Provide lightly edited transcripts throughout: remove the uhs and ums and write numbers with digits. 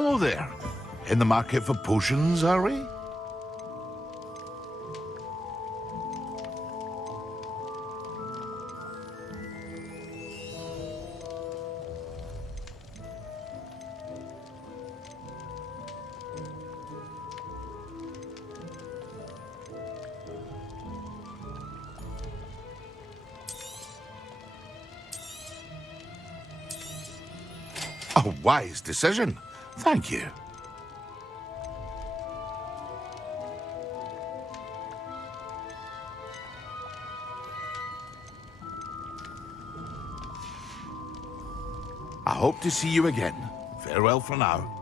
Hello there. In the market for potions, are we? A wise decision. Thank you. I hope to see you again. Farewell for now.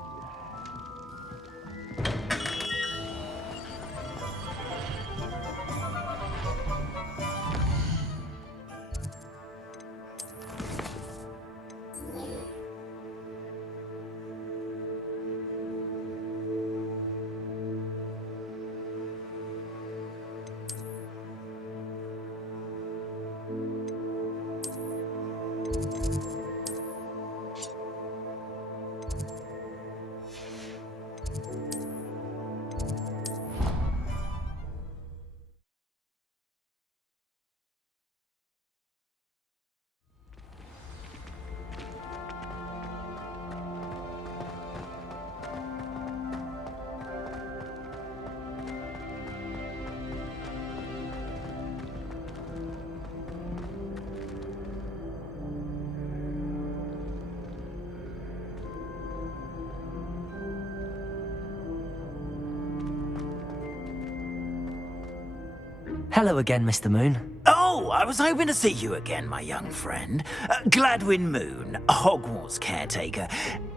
Hello again, Mr. Moon. Oh, I was hoping to see you again, my young friend. Gladwin Moon, Hogwarts caretaker,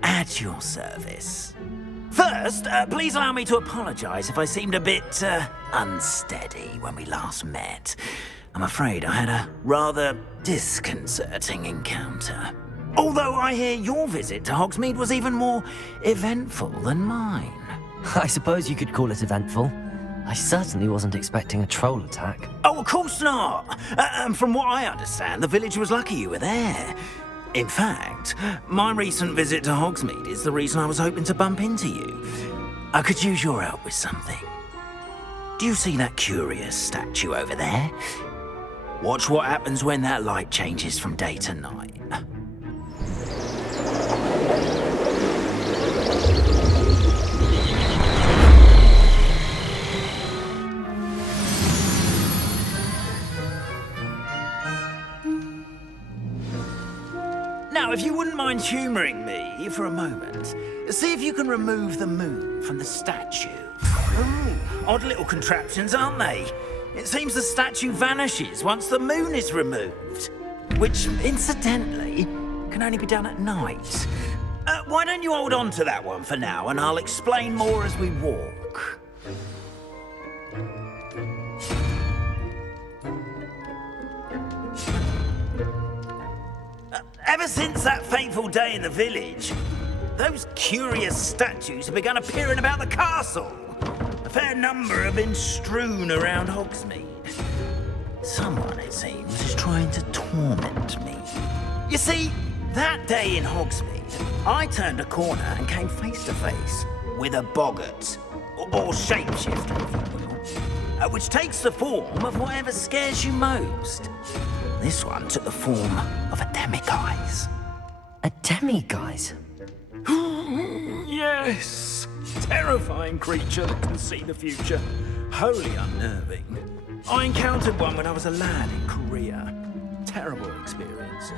at your service. First, please allow me to apologise if I seemed a bit unsteady when we last met. I'm afraid I had a rather disconcerting encounter. Although I hear your visit to Hogsmeade was even more eventful than mine. I suppose you could call it eventful. I certainly wasn't expecting a troll attack. Oh, of course not. From what I understand, the village was lucky you were there. In fact, my recent visit to Hogsmeade is the reason I was hoping to bump into you. I could use your help with something. Do you see that curious statue over there? Watch what happens when that light changes from day to night. Now, if you wouldn't mind humouring me for a moment, see if you can remove the moon from the statue. Ooh, odd little contraptions, aren't they? It seems the statue vanishes once the moon is removed, which, incidentally, can only be done at night. Why don't you hold on to that one for now, and I'll explain more as we walk. Ever since that fateful day in the village, those curious statues have begun appearing about the castle. A fair number have been strewn around Hogsmeade. Someone, it seems, is trying to torment me. You see, that day in Hogsmeade, I turned a corner and came face to face with a boggart, or shapeshifter, if you will, which takes the form of whatever scares you most. This one took the form of a demiguise. A demiguise? Yes! Terrifying creature that can see the future. Wholly unnerving. I encountered one when I was a lad in Korea. Terrible experience.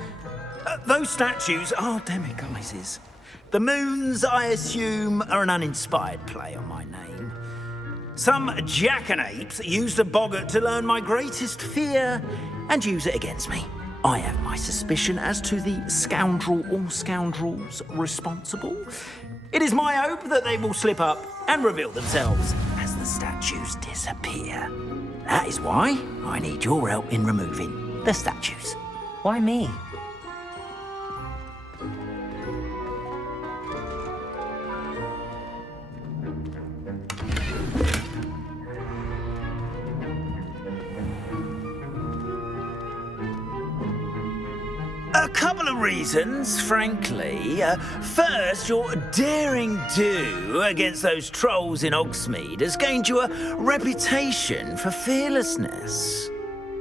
Those statues are demiguises. The moons, I assume, are an uninspired play on my name. Some jackanapes used a boggart to learn my greatest fear and use it against me. I have my suspicion as to the scoundrel or scoundrels responsible. It is my hope that they will slip up and reveal themselves as the statues disappear. That is why I need your help in removing the statues. Why me? A couple of reasons, frankly. First, your daring do against those trolls in Hogsmeade has gained you a reputation for fearlessness.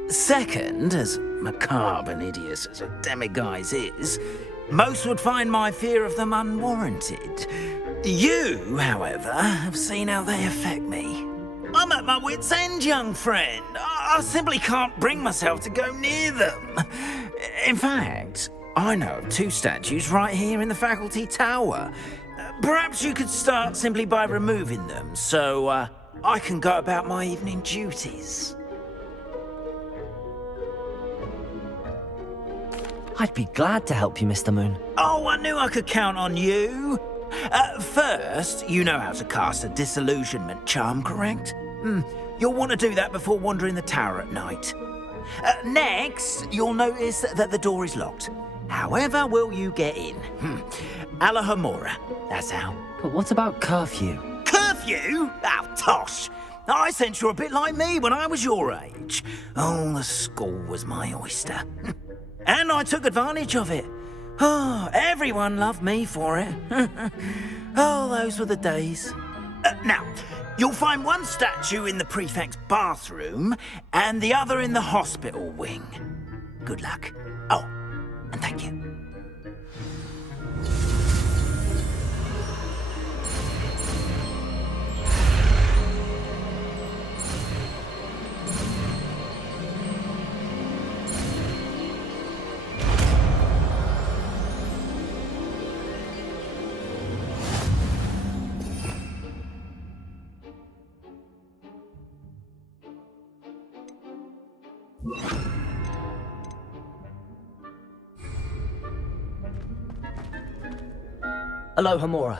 Second, as macabre and hideous as a demiguise is, most would find my fear of them unwarranted. You, however, have seen how they affect me. I'm at my wit's end, young friend. I simply can't bring myself to go near them. In fact, I know of 2 statues right here in the faculty tower. Perhaps you could start simply by removing them, so I can go about my evening duties. I'd be glad to help you, Mr. Moon. Oh, I knew I could count on you. First, you know how to cast a disillusionment charm, correct? You'll want to do that before wandering the tower at night. Next, you'll notice that the door is locked. However will you get in? Alahomora, that's how. But what about curfew? Curfew? Oh, tosh. I sense you're a bit like me when I was your age. Oh, the school was my oyster. And I took advantage of it. Oh, everyone loved me for it. Oh, those were the days. Now, you'll find one statue in the prefect's bathroom and the other in the hospital wing. Good luck. Oh, and thank you. Alohomora.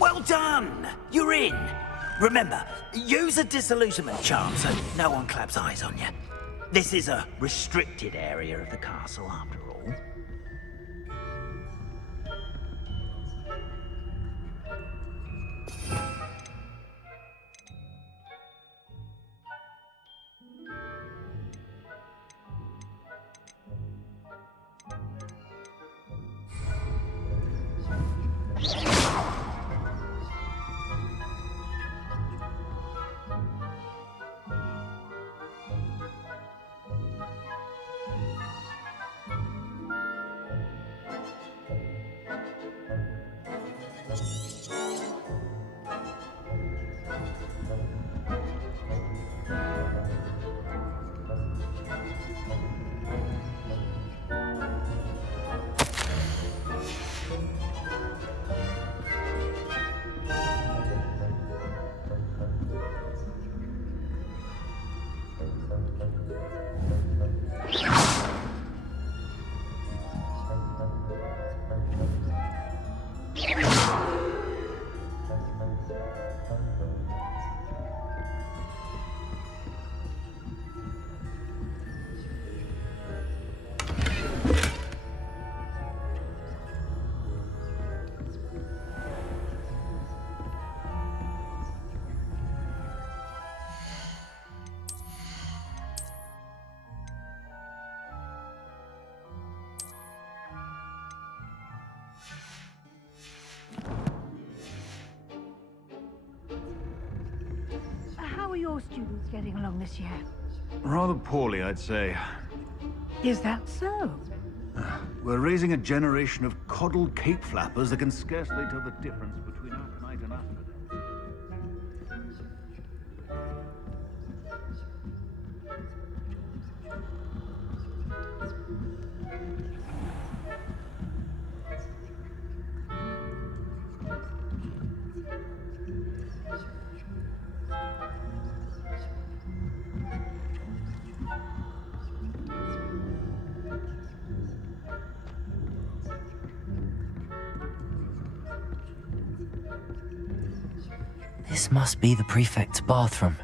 Well done! You're in. Remember, use a disillusionment charm so no one claps eyes on you. This is a restricted area of the castle, after all. How are your students getting along this year? Rather poorly, I'd say. Is that so? We're raising a generation of coddled cape flappers that can scarcely tell the difference between night and afternoon. This must be the prefect's bathroom.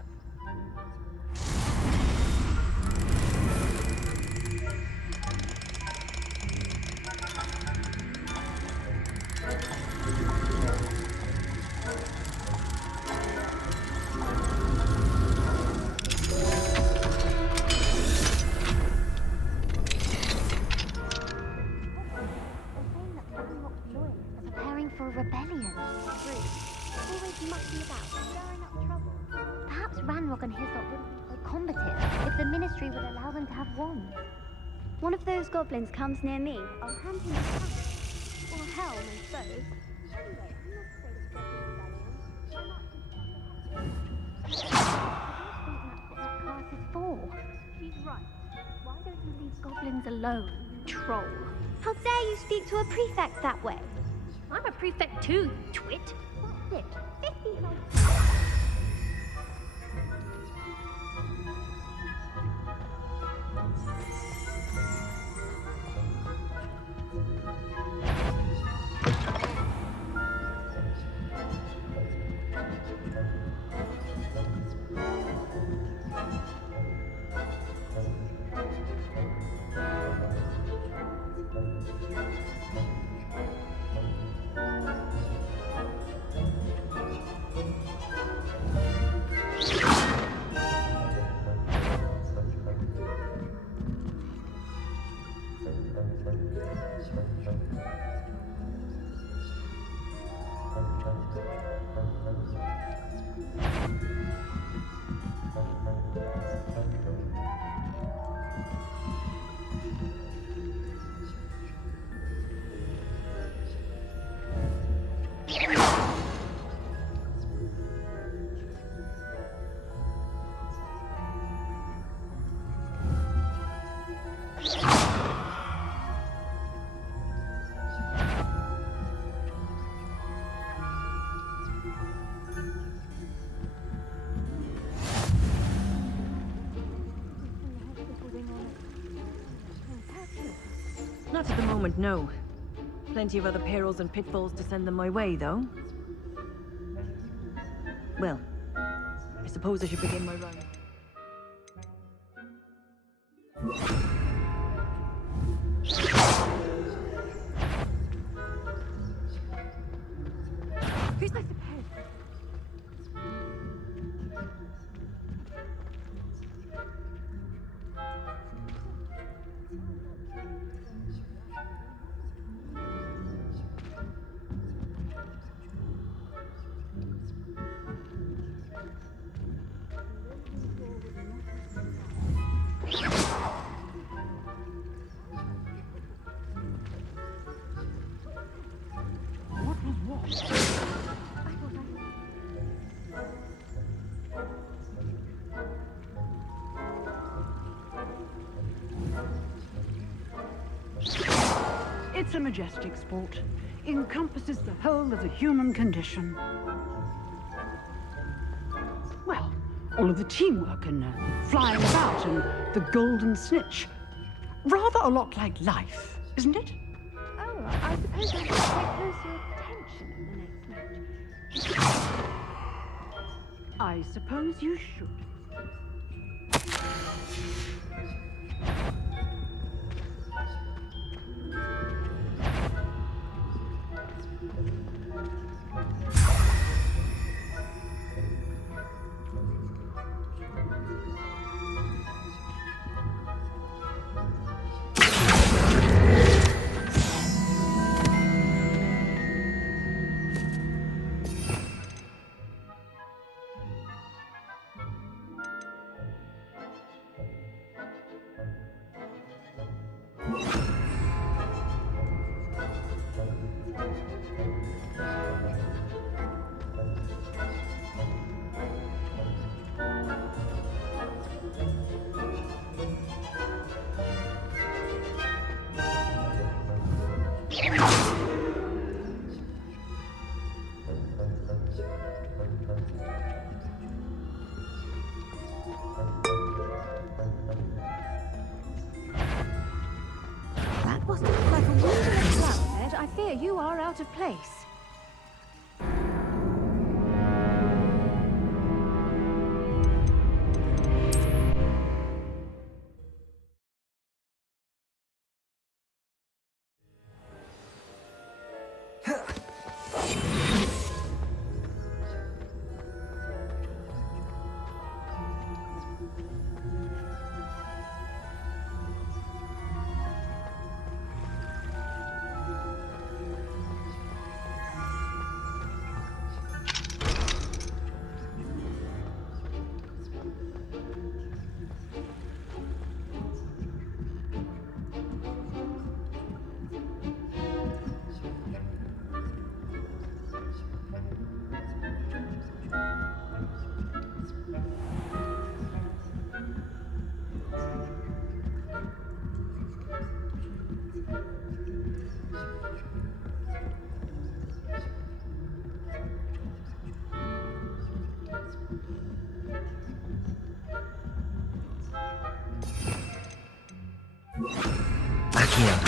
Preparing for a rebellion. Always mucking about, stirring up trouble. Perhaps Ranrock and Hislop wouldn't be so combative if the Ministry would allow them to have wands. One of those goblins comes near me, I'll hand him a hat. Or helm, I suppose. Anyway, I'm not afraid of spreading rebellion. I don't think that's what that class is for. She's right. Why don't you leave goblins alone, troll? How dare you speak to a prefect that way? I'm a prefect too, you twit. That's it. 50-year-old. Not at the moment, no. Plenty of other perils and pitfalls to send them my way, though. Well, I suppose I should begin my run. Who's my superior? It's a majestic sport. Encompasses the whole of the human condition. Well, all of the teamwork and flying about and the golden snitch. Rather a lot like life, isn't it? Oh, I suppose I should pay closer attention in the next match. I suppose you should. fear you are out of place. Back here.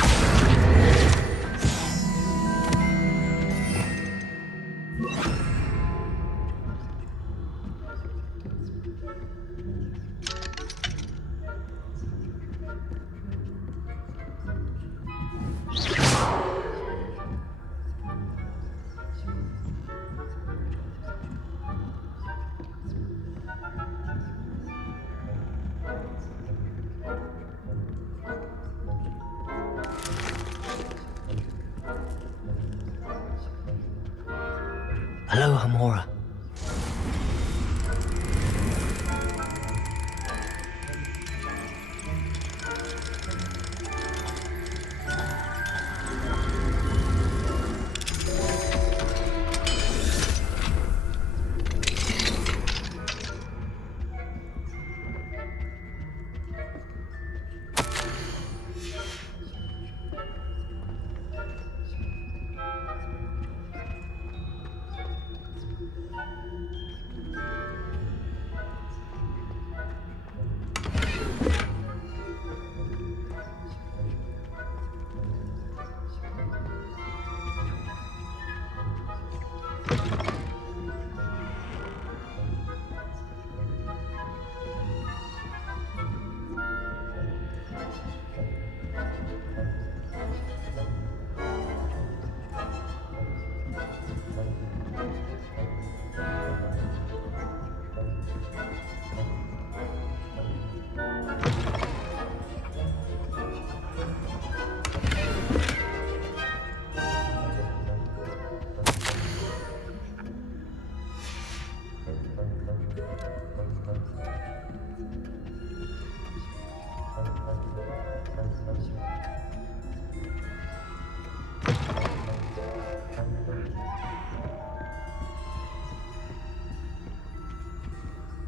Hello, Hamora.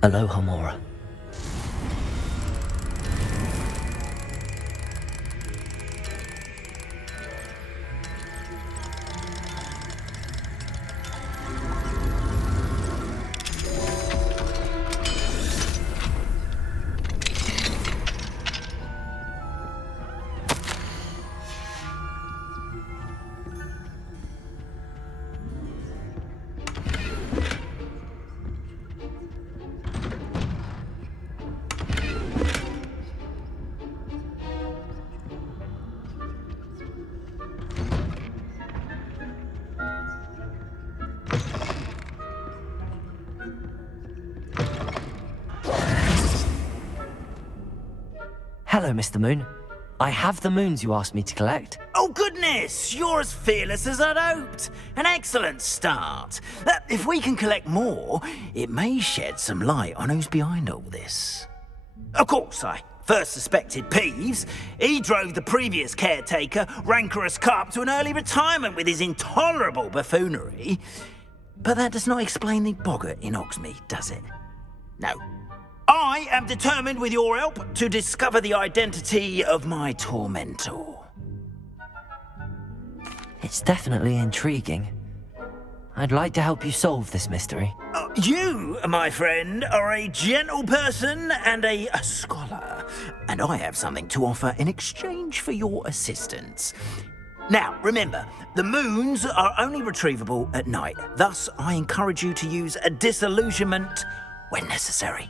Hello, Hamora. Hello, Mr. Moon. I have the moons you asked me to collect. Oh, goodness! You're as fearless as I'd hoped. An excellent start. If we can collect more, it may shed some light on who's behind all this. Of course, I first suspected Peeves. He drove the previous caretaker, Rancorous Carp, to an early retirement with his intolerable buffoonery. But that does not explain the boggart in Hogsmeade, does it? No. I am determined, with your help, to discover the identity of my tormentor. It's definitely intriguing. I'd like to help you solve this mystery. You, my friend, are a gentle person and a scholar, and I have something to offer in exchange for your assistance. Now, remember, the moons are only retrievable at night. Thus, I encourage you to use a disillusionment when necessary.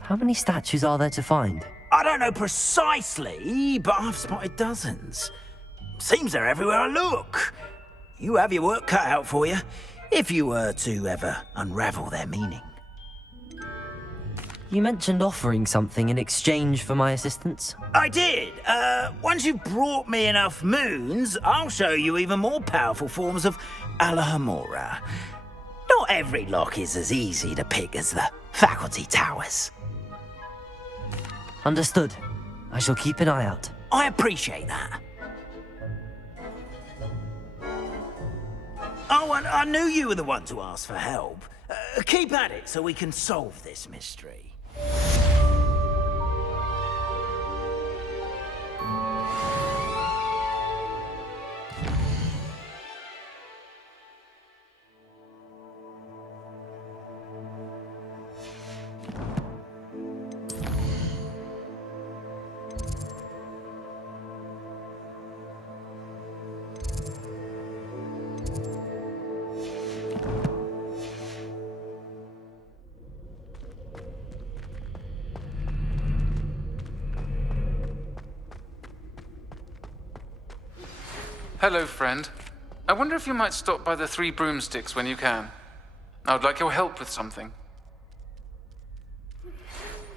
How many statues are there to find? I don't know precisely, but I've spotted dozens. Seems they're everywhere I look. You have your work cut out for you, if you were to ever unravel their meaning. You mentioned offering something in exchange for my assistance? I did. Once you've brought me enough moons, I'll show you even more powerful forms of Alohomora. Not every lock is as easy to pick as the faculty towers. Understood. I shall keep an eye out. I appreciate that. Oh, and I knew you were the one to ask for help. Keep at it so we can solve this mystery. Hello, friend. I wonder if you might stop by the Three Broomsticks when you can. I would like your help with something.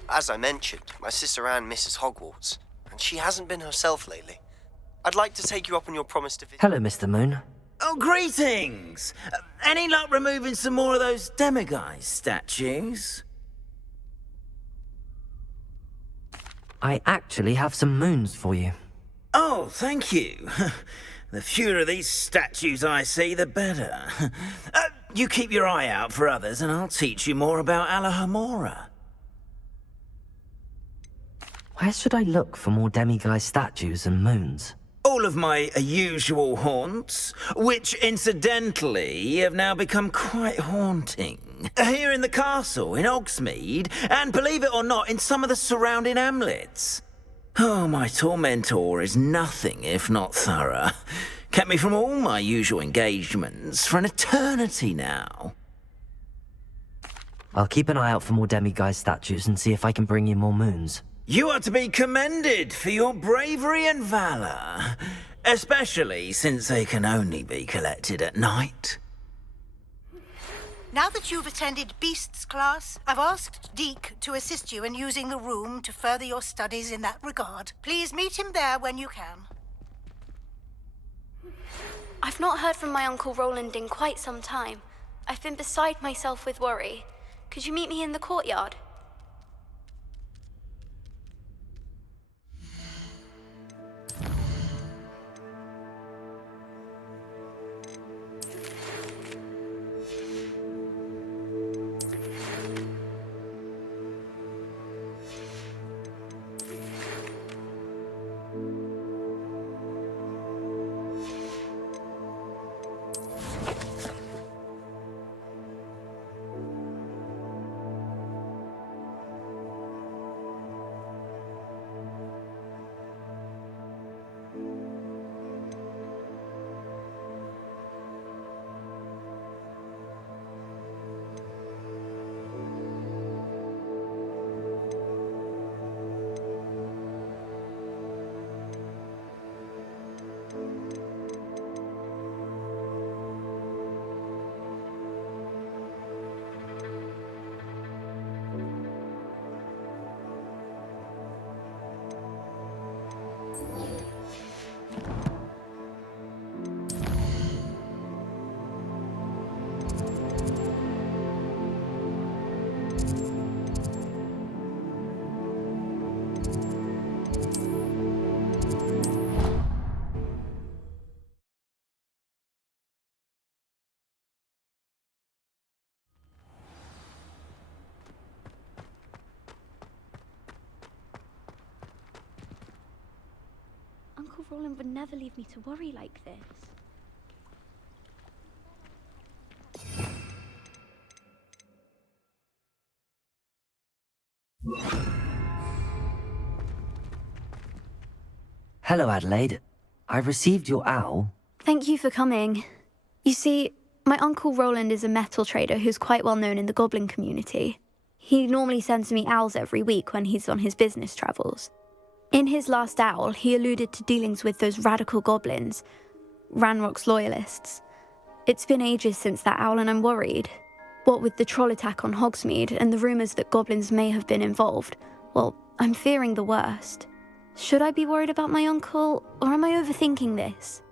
As I mentioned, my sister Anne misses Hogwarts, and she hasn't been herself lately. I'd like to take you up on your promise to visit. Hello, Mr. Moon. Oh, greetings! Any luck removing some more of those demiguise statues? I actually have some moons for you. Oh, thank you. The fewer of these statues I see, the better. You keep your eye out for others, and I'll teach you more about Alohomora. Where should I look for more demiguise statues and moons? All of my usual haunts, which incidentally have now become quite haunting. Here in the castle, in Hogsmeade, and believe it or not, in some of the surrounding hamlets. Oh, my tormentor is nothing if not thorough. Kept me from all my usual engagements for an eternity now. I'll keep an eye out for more demiguise statues and see if I can bring you more moons. You are to be commended for your bravery and valor, especially since they can only be collected at night. Now that you've attended Beasts class, I've asked Deke to assist you in using the room to further your studies in that regard. Please meet him there when you can. I've not heard from my Uncle Roland in quite some time. I've been beside myself with worry. Could you meet me in the courtyard? Uncle Roland would never leave me to worry like this. Hello, Adelaide. I received your owl. Thank you for coming. You see, my Uncle Roland is a metal trader who's quite well known in the goblin community. He normally sends me owls every week when he's on his business travels. In his last owl, he alluded to dealings with those radical goblins, Ranrock's loyalists. It's been ages since that owl and I'm worried. What with the troll attack on Hogsmeade and the rumours that goblins may have been involved, well, I'm fearing the worst. Should I be worried about my uncle, or am I overthinking this?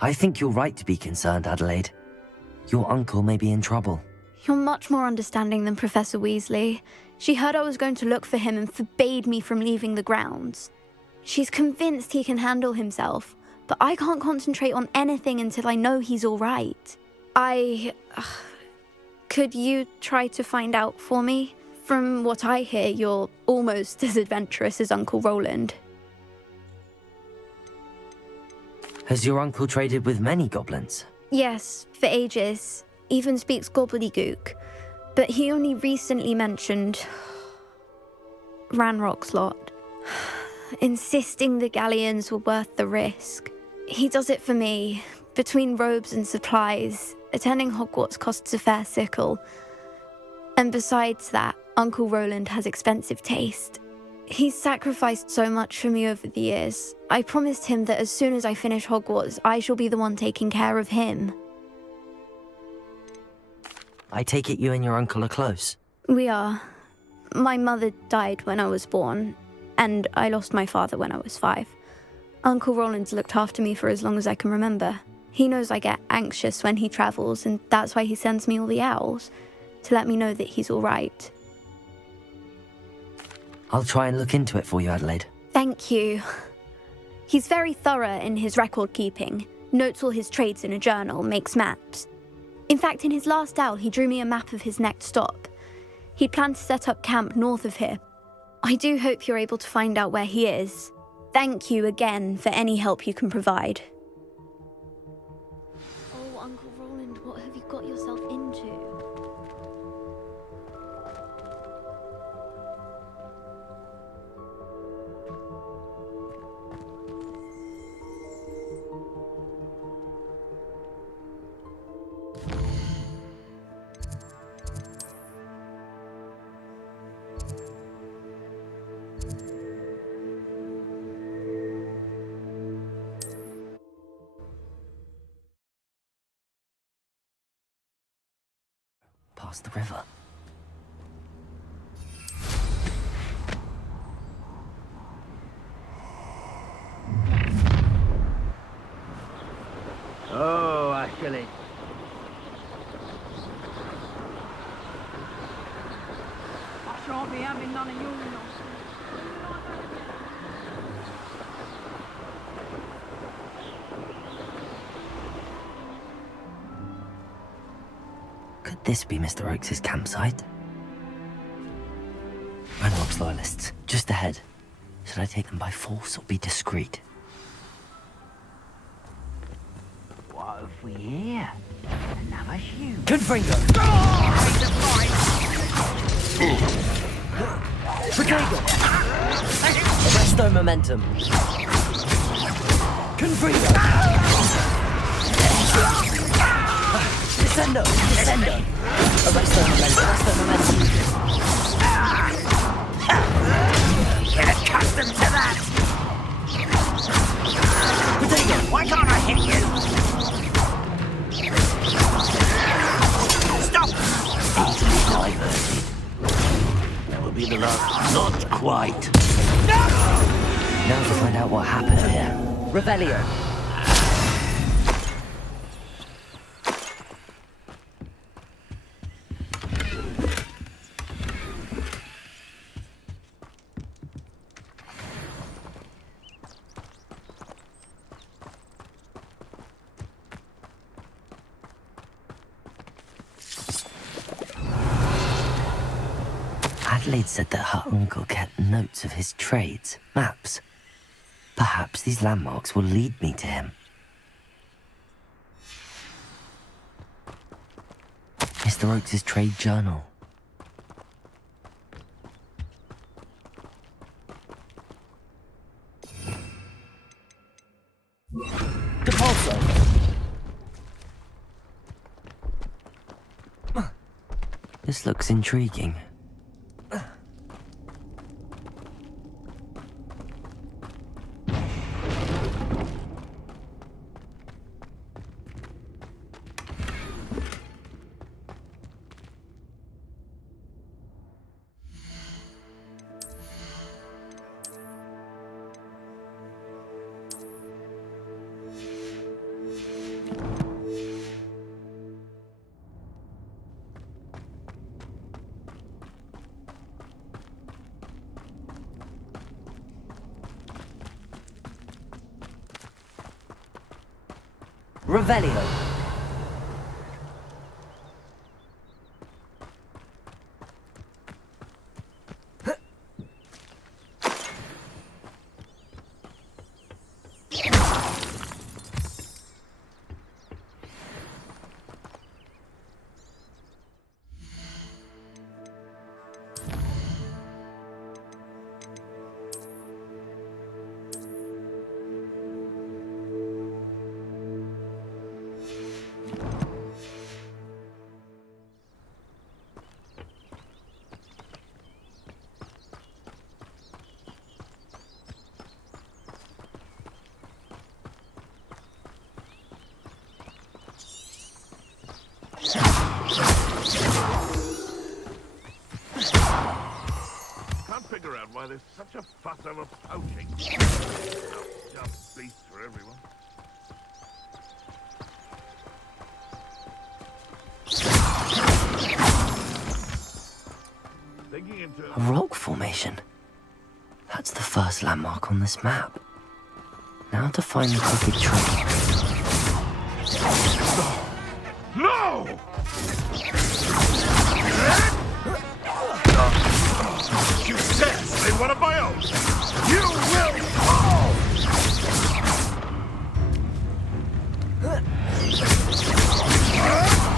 I think you're right to be concerned, Adelaide. Your uncle may be in trouble. You're much more understanding than Professor Weasley. She heard I was going to look for him and forbade me from leaving the grounds. She's convinced he can handle himself, but I can't concentrate on anything until I know he's all right. Could you try to find out for me? From what I hear, you're almost as adventurous as Uncle Roland. Has your uncle traded with many goblins? Yes, for ages. Even speaks gobbledygook. But he only recently mentioned Ranrock's lot, insisting the galleons were worth the risk. He does it for me. Between robes and supplies, attending Hogwarts costs a fair sickle. And besides that, Uncle Roland has expensive taste. He's sacrificed so much for me over the years. I promised him that as soon as I finish Hogwarts, I shall be the one taking care of him. I take it you and your uncle are close. We are. My mother died when I was born, and I lost my father when I was 5. Uncle Roland's looked after me for as long as I can remember. He knows I get anxious when he travels, and that's why he sends me all the owls, to let me know that he's all right. I'll try and look into it for you, Adelaide. Thank you. He's very thorough in his record keeping, notes all his trades in a journal, makes maps. In fact, in his last owl, he drew me a map of his next stop. He'd planned to set up camp north of here. I do hope you're able to find out where he is. Thank you again for any help you can provide. Oh, Uncle Roland, what have you got yourself into? Past the river. Oh, Ashley. I shan't be having none of your nonsense. Could this be Mr. Oakes' campsite? Ranrock's loyalists, just ahead. Should I take them by force or be discreet? What have we here? Another shoe. Confringo! Protego! Arresto momentum! Confringo! Descendo! Descendo! Arresto momentum! Arresto momentum! Get accustomed to that! Protego! Why can't I hit you? Stop! Easily diverted. That will be the last. Not quite. Now to find out what happened here. Revelio! Adelaide said that her uncle kept notes of his trades, maps. Perhaps these landmarks will lead me to him. Mr. Oakes' trade journal. This looks intriguing. Revelio. Can't figure out why there's such a fuss over poaching. Just beasts for everyone. A rock formation. That's the first landmark on this map. Now to find the crooked trail. No! You said they one of my own! You will fall!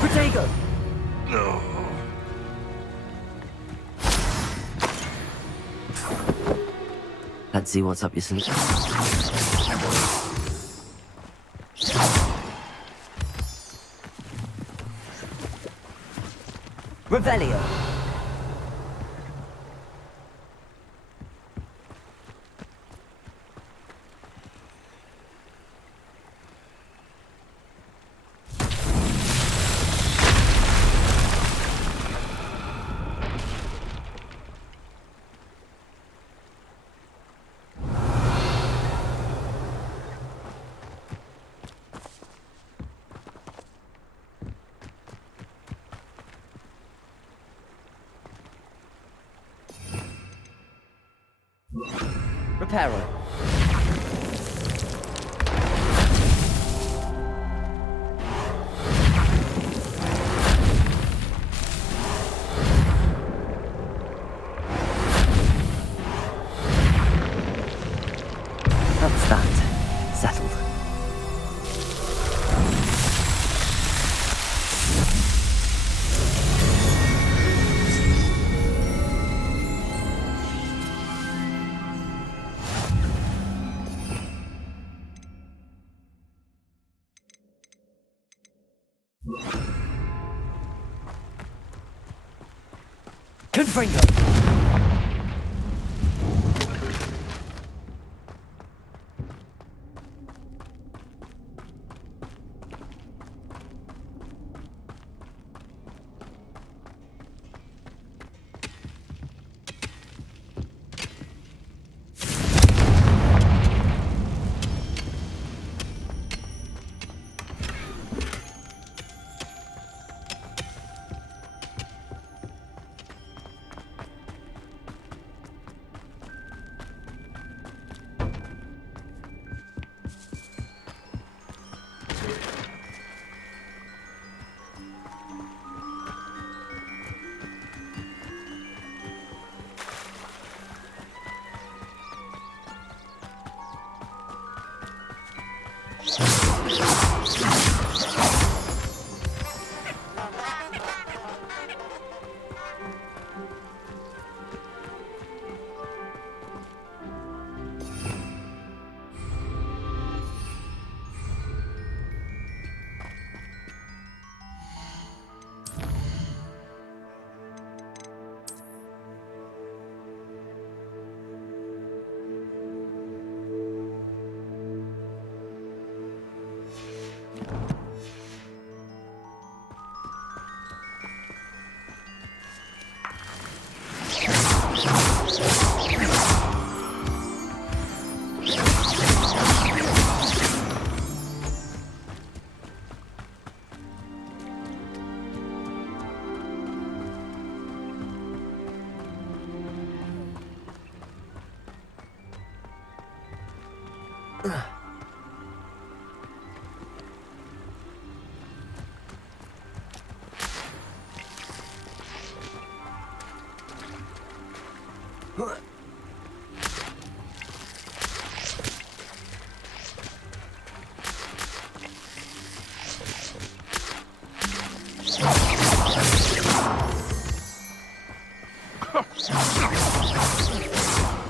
Protego! No. Let's see what's up your sleeve. Revelio. Reparo. That's that. Settled. Confringo.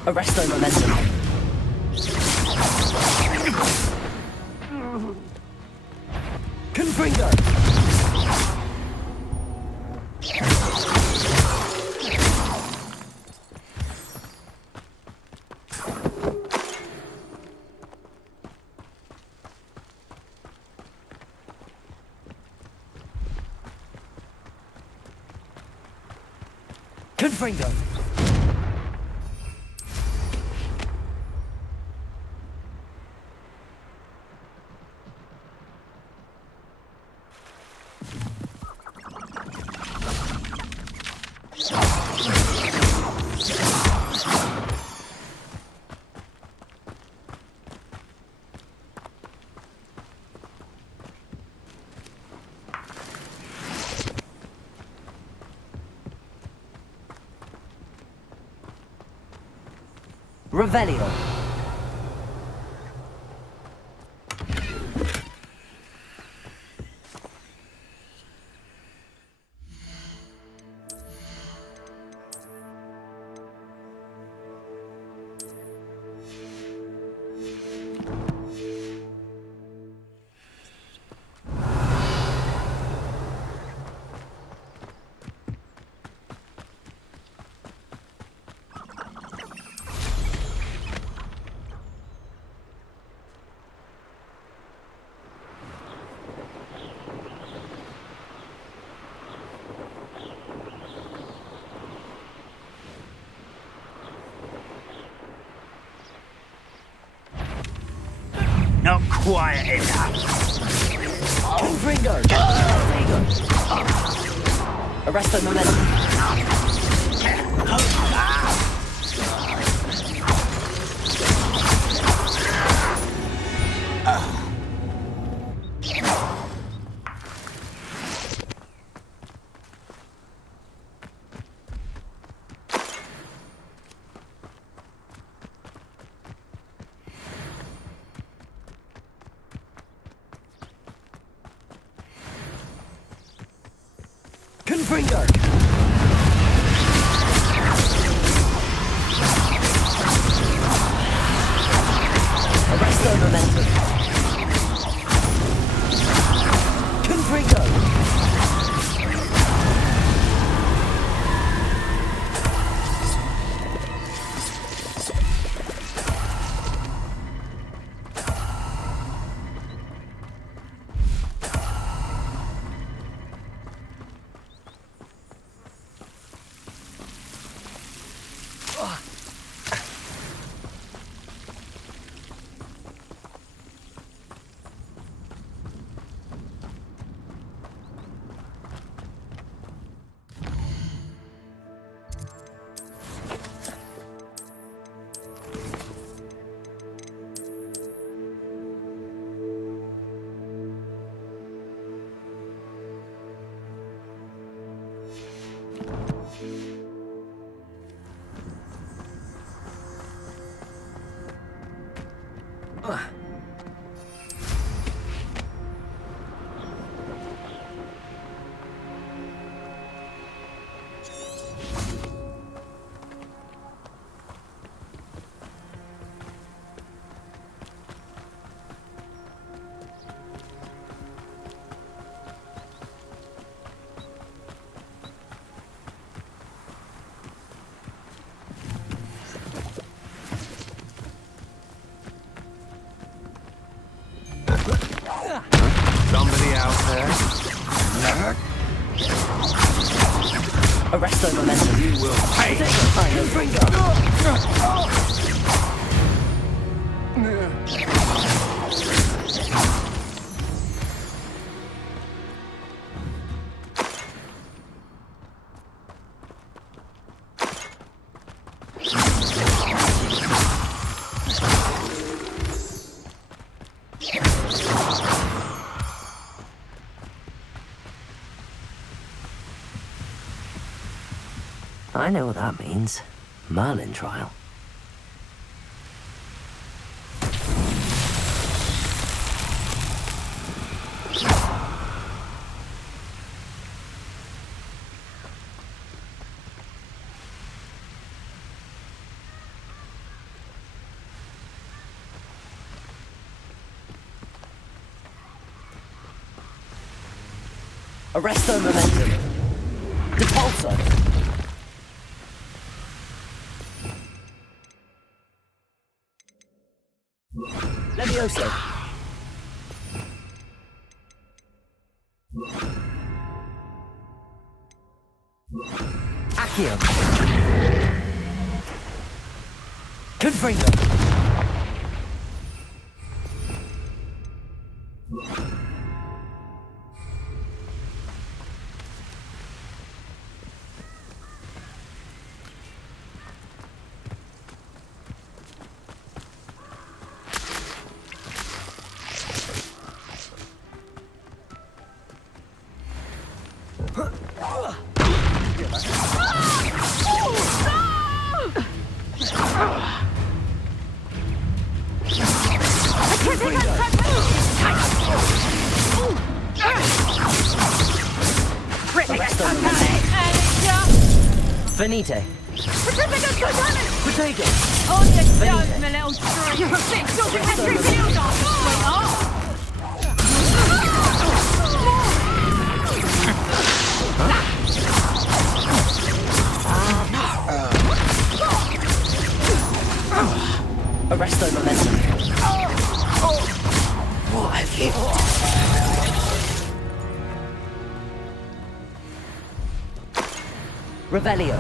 Arresto momentum. Confringo! Confringo! Revelio. Not quiet enough. Confringo! Arresto momentum. Confringo! Arresto momentum. Confringo! Somebody out there? Arresto momentum. You will pay. Confringo! I know what that means. Merlin trial. Arresto momentum. Repulsor. Levioso. Accio. Confringo. Finite. Potato. On your toes, my little streak. You're a big dog with Henry Field off, sweetheart. Arresto momentum. What have you? Revelio.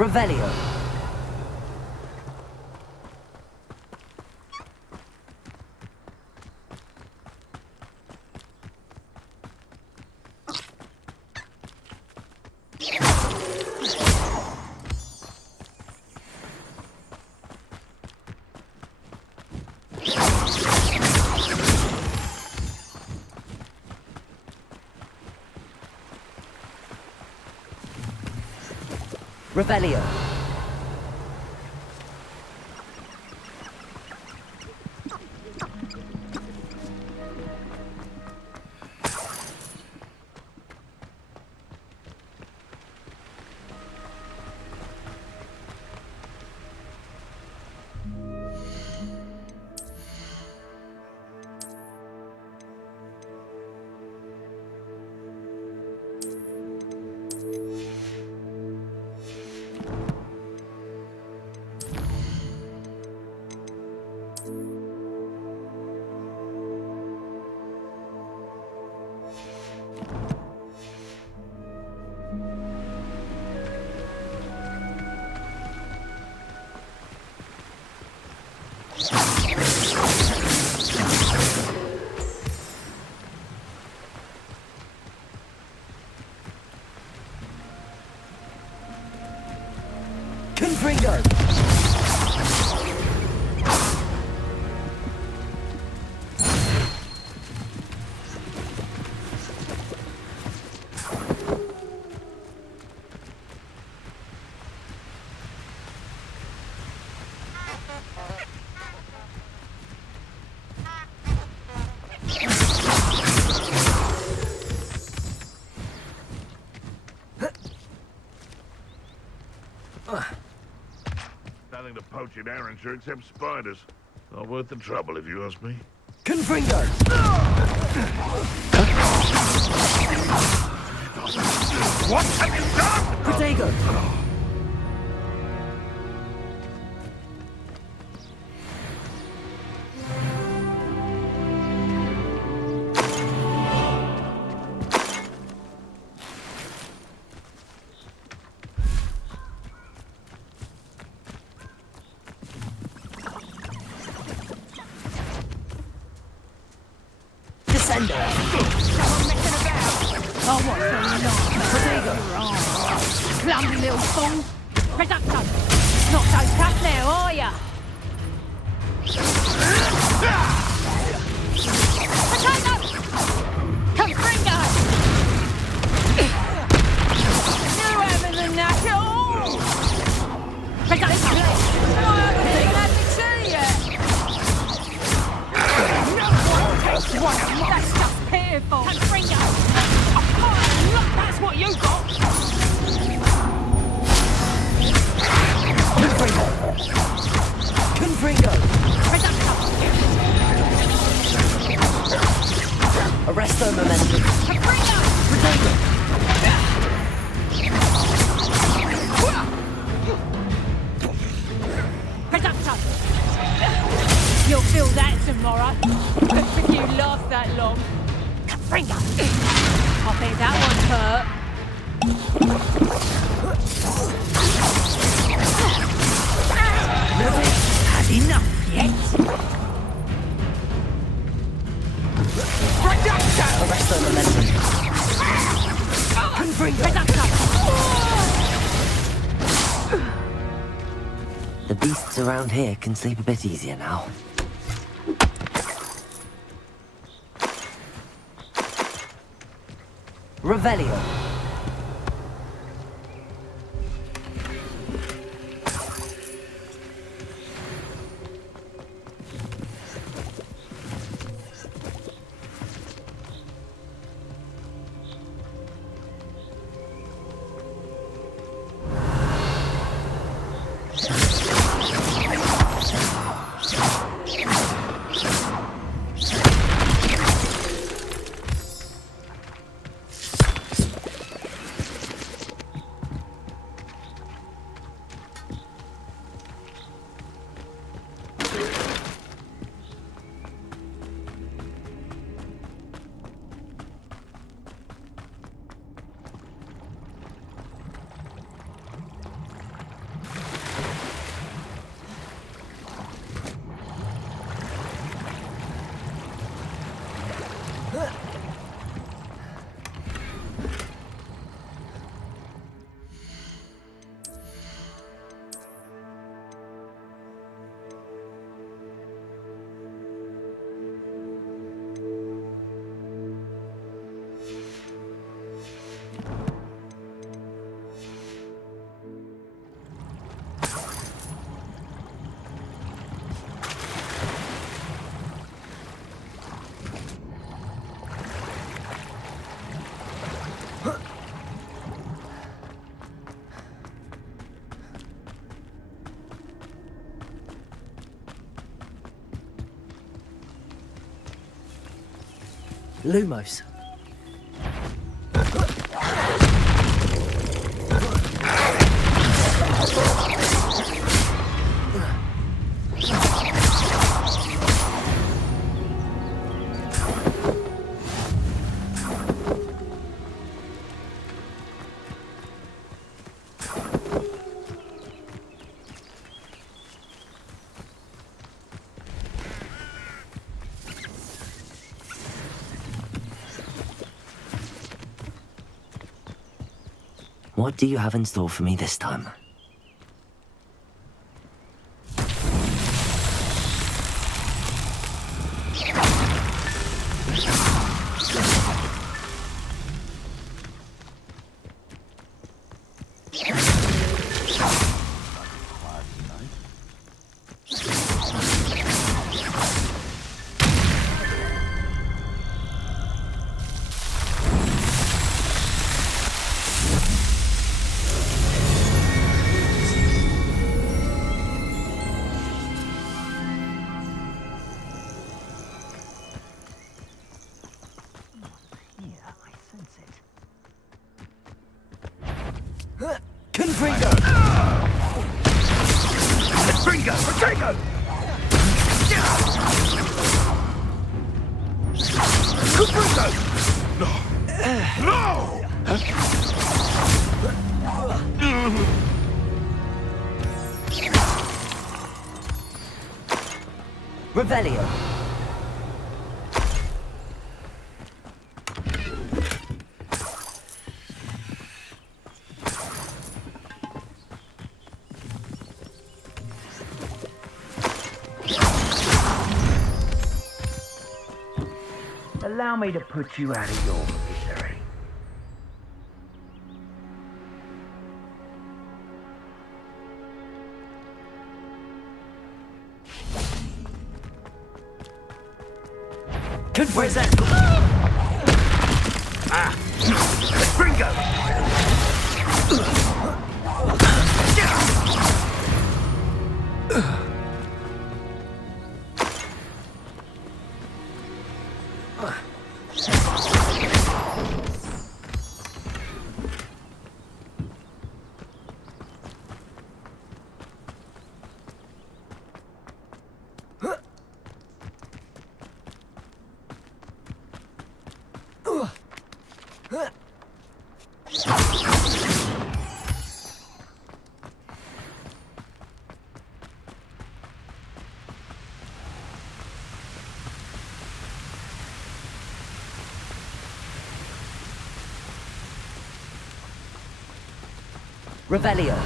Revelio. Revelio. Confringo! Nothing to poach in Arrowshire except spiders. Not worth the trouble, if you ask me. Confringo! What have you done? Protego! Descender! Oh, what's going on? Protego! Clumsy little fool! Reducto! Not so tough now, are ya? Potato! Confringo! You're having the knack at all! Reducto! I haven't even had the tea yet! That's just pitiful! Confringo! Oh, look, that's what you got! Confringo! Arresto momentum. Protego! You'll feel that tomorrow. If you last that long. Confringo! I think that one hurt. Had enough yet? Arresto momentum. Confringo! The beasts around here can sleep a bit easier now. Revelio. Lumos. What do you have in store for me this time? Confringo! Confringo! Confringo! Confringo! No! No! Revelio. Allow me to put you out of your misery. Where's that? Ah! Confringo! Revelio.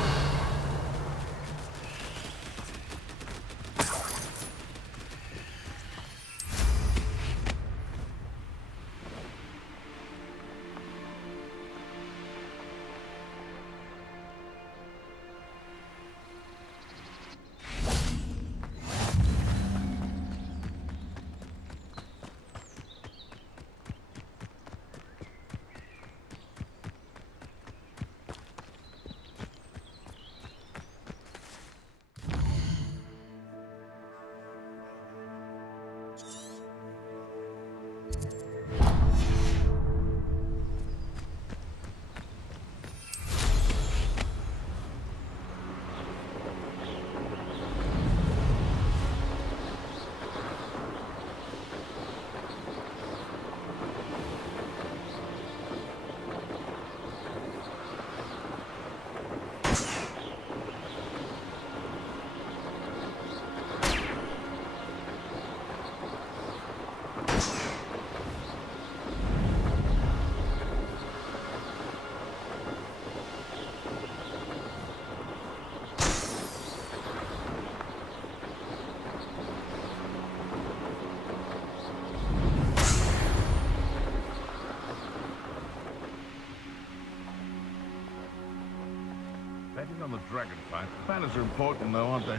Betting on the dragon fight. Banners are important though, aren't they?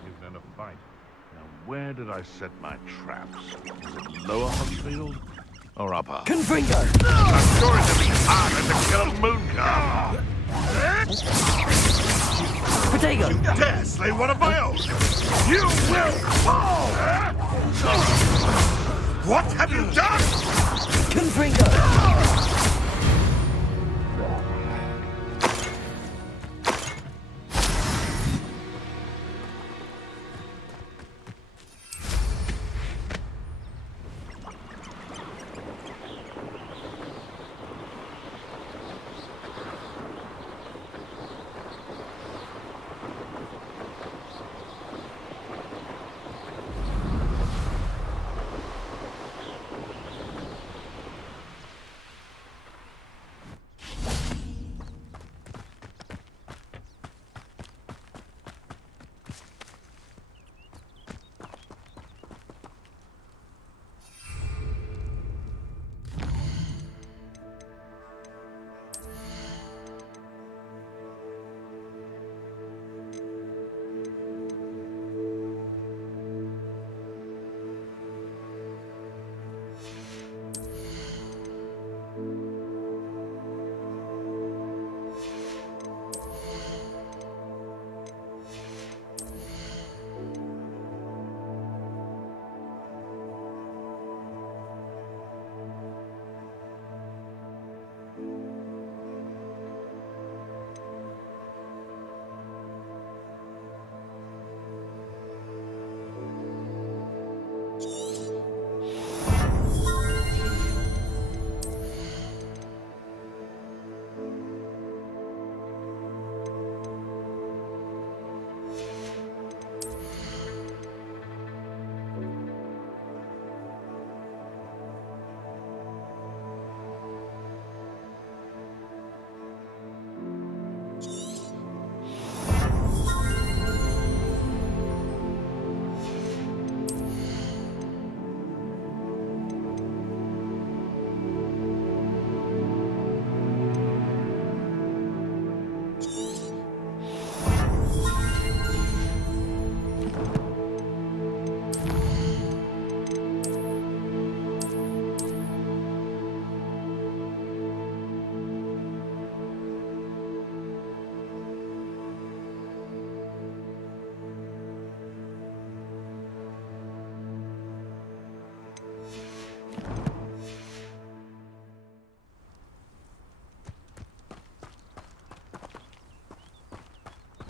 Even in a fight. Now, where did I set my traps? Is it lower Hogsfield or upper? Confringo! I'm sure it'd be harder to kill a moon calf. Potato! You dare slay one of my own! You will fall! What have you done? Confringo!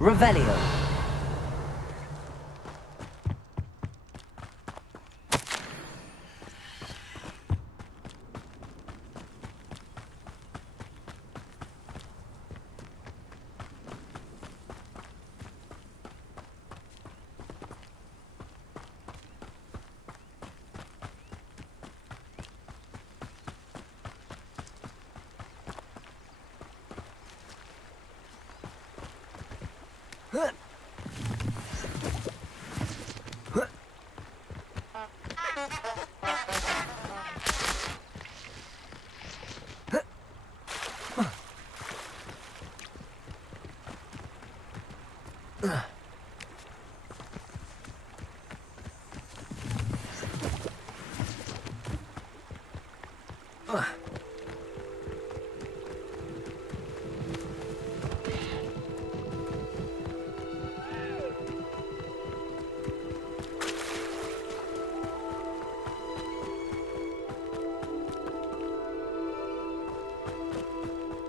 Revelio.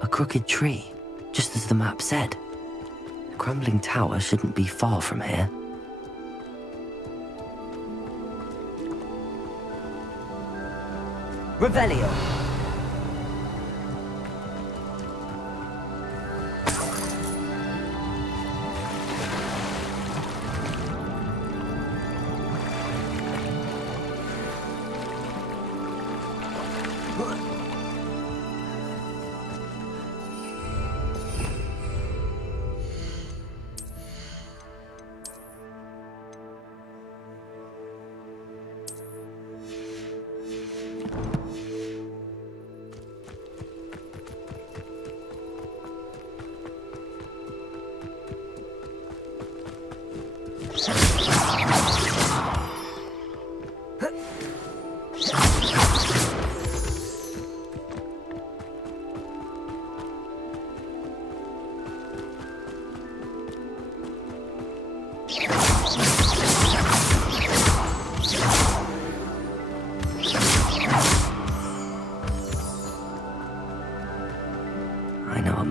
A crooked tree, just as the map said. The crumbling tower shouldn't be far from here. Revelio.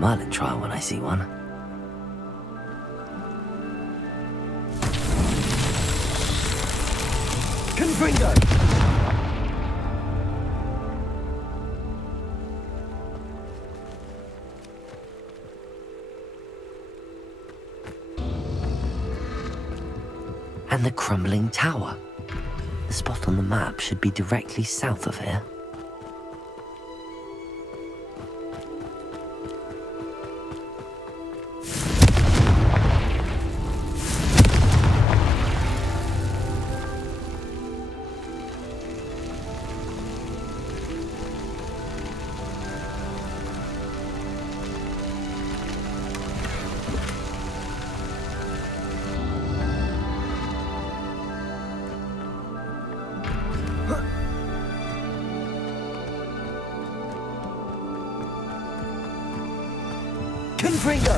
Merlin trial when I see one. Confringo! And the crumbling tower. The spot on the map should be directly south of here. Confringo!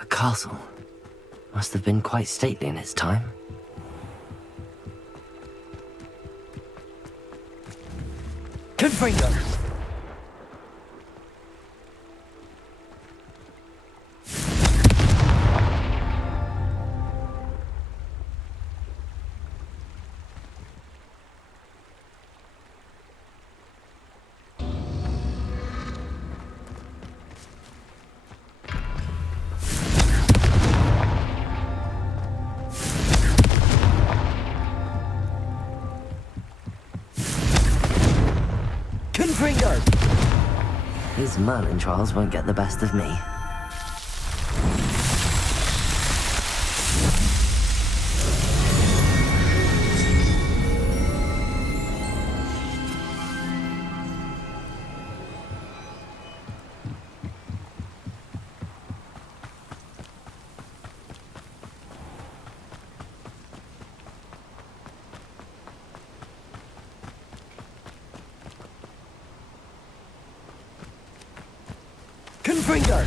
A castle. Must have been quite stately in its time. Confringo! Confringo! These Merlin trials won't get the best of me. Confringo!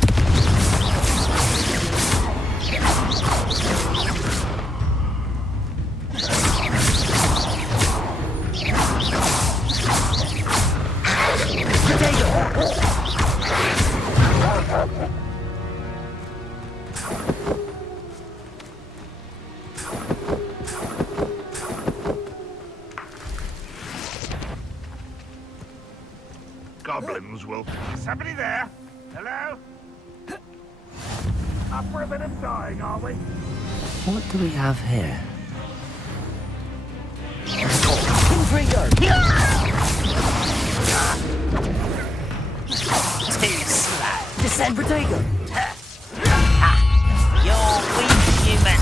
Goblins will... Somebody there? Hello? Up for a bit of dying, are we? What do we have here? Confringo! Too slow. Descend, Protego! You're weak, human.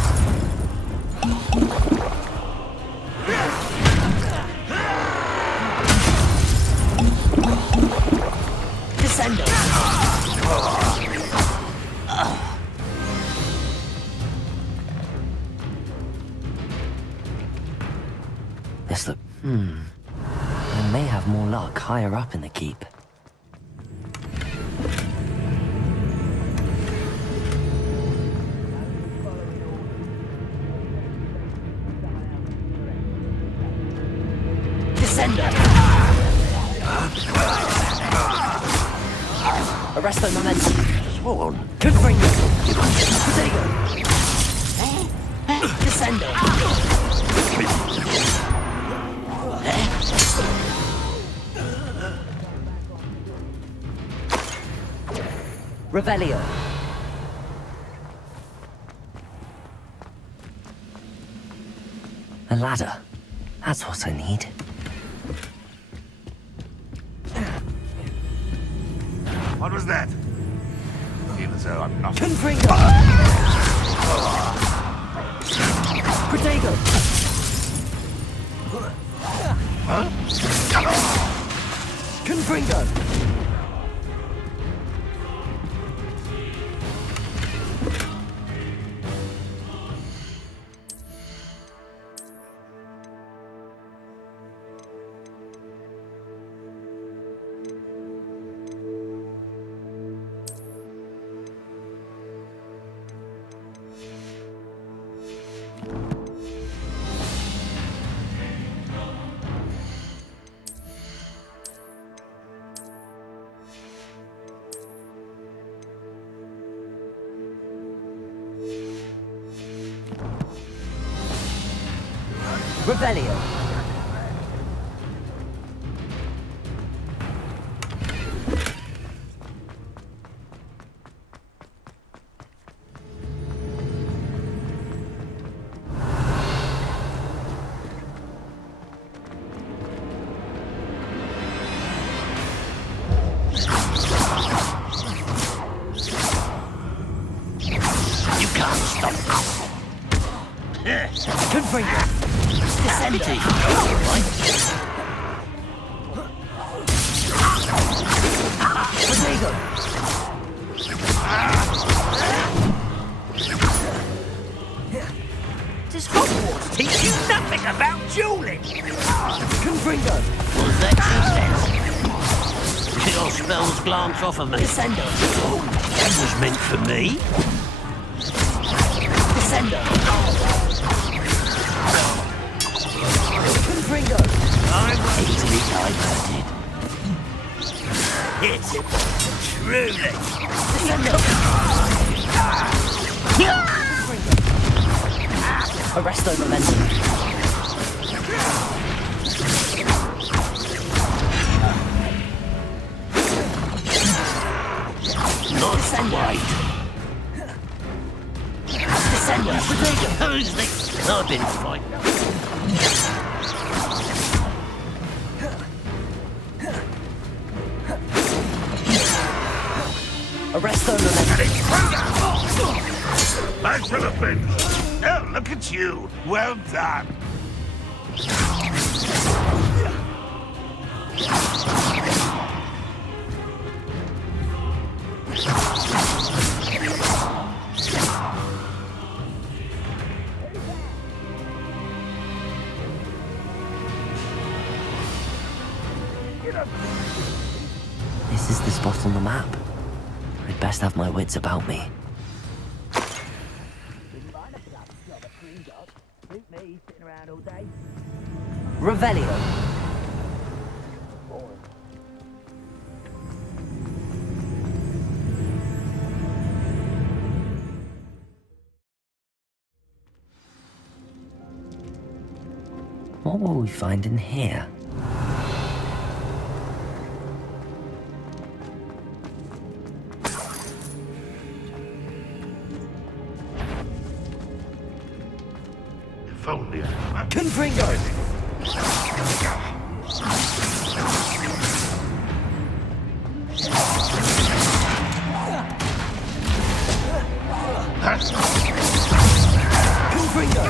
Descendo! This look... I may have more luck higher up in the keep. Descendo! Arrest the momentum. Sworn. Confringo! Protego! Descendo! Revelio. A ladder. That's what I need. What was that? I feel as though I'm not... Confringo! Protego! Huh? Confringo! Rebellion. You can't stop us. Confringo! Pity. Protego! Does Hogwarts teach you nothing about dueling? Confringo! Was that true sense? Till spells glance off of me. Descendo! Oh, that was meant for me. Descendo! Confringo! I'm easily diverted. It's truly. Arresto momentum. Not quite. Descendo! Who's this? I've been frightened. Arresto momentum. Back to the bench. Oh, look at you. Well done. This is the spot on the map. I'd best have my wits about me. Revelio. What will we find in here? If only I... Confringo! Confringo!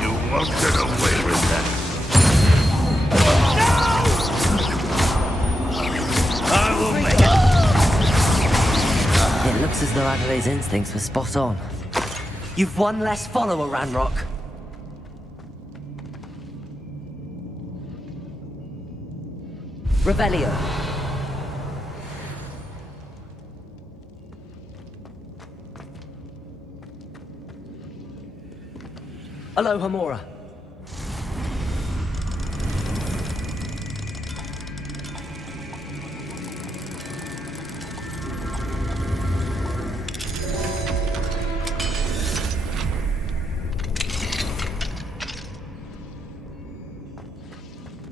You won't get away with that. I will make It looks as though Adelaide's instincts were spot on. You've one less follower, Ranrock. Revelio. Aloha Mora.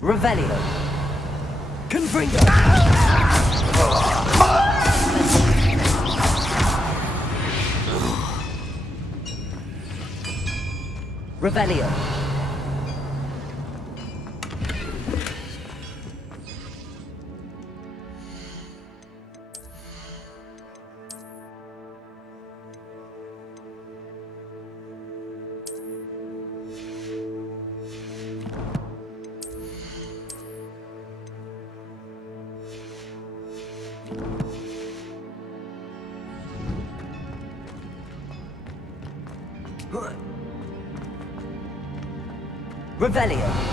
Revelio. Confringo. Revelio. Revelio.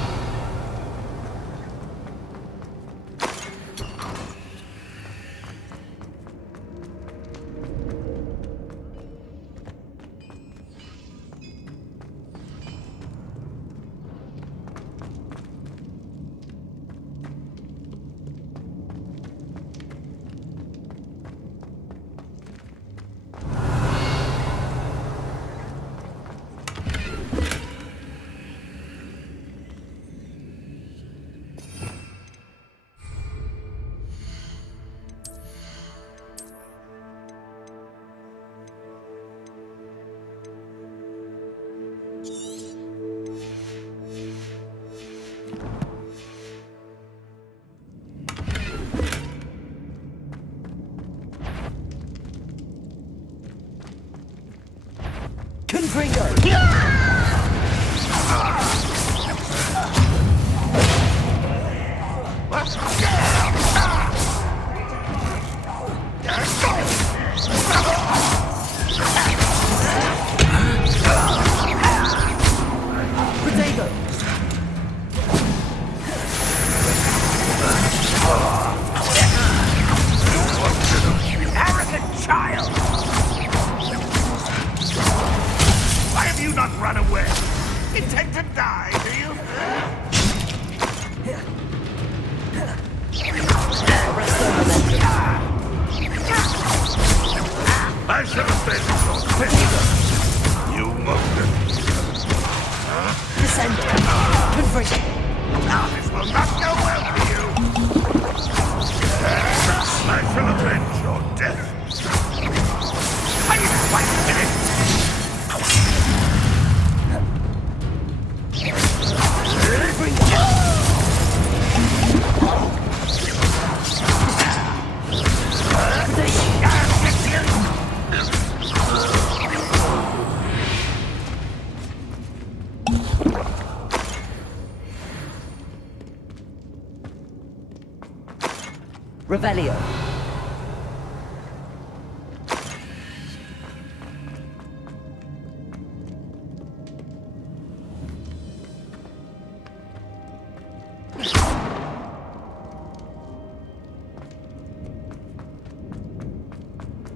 Revelio.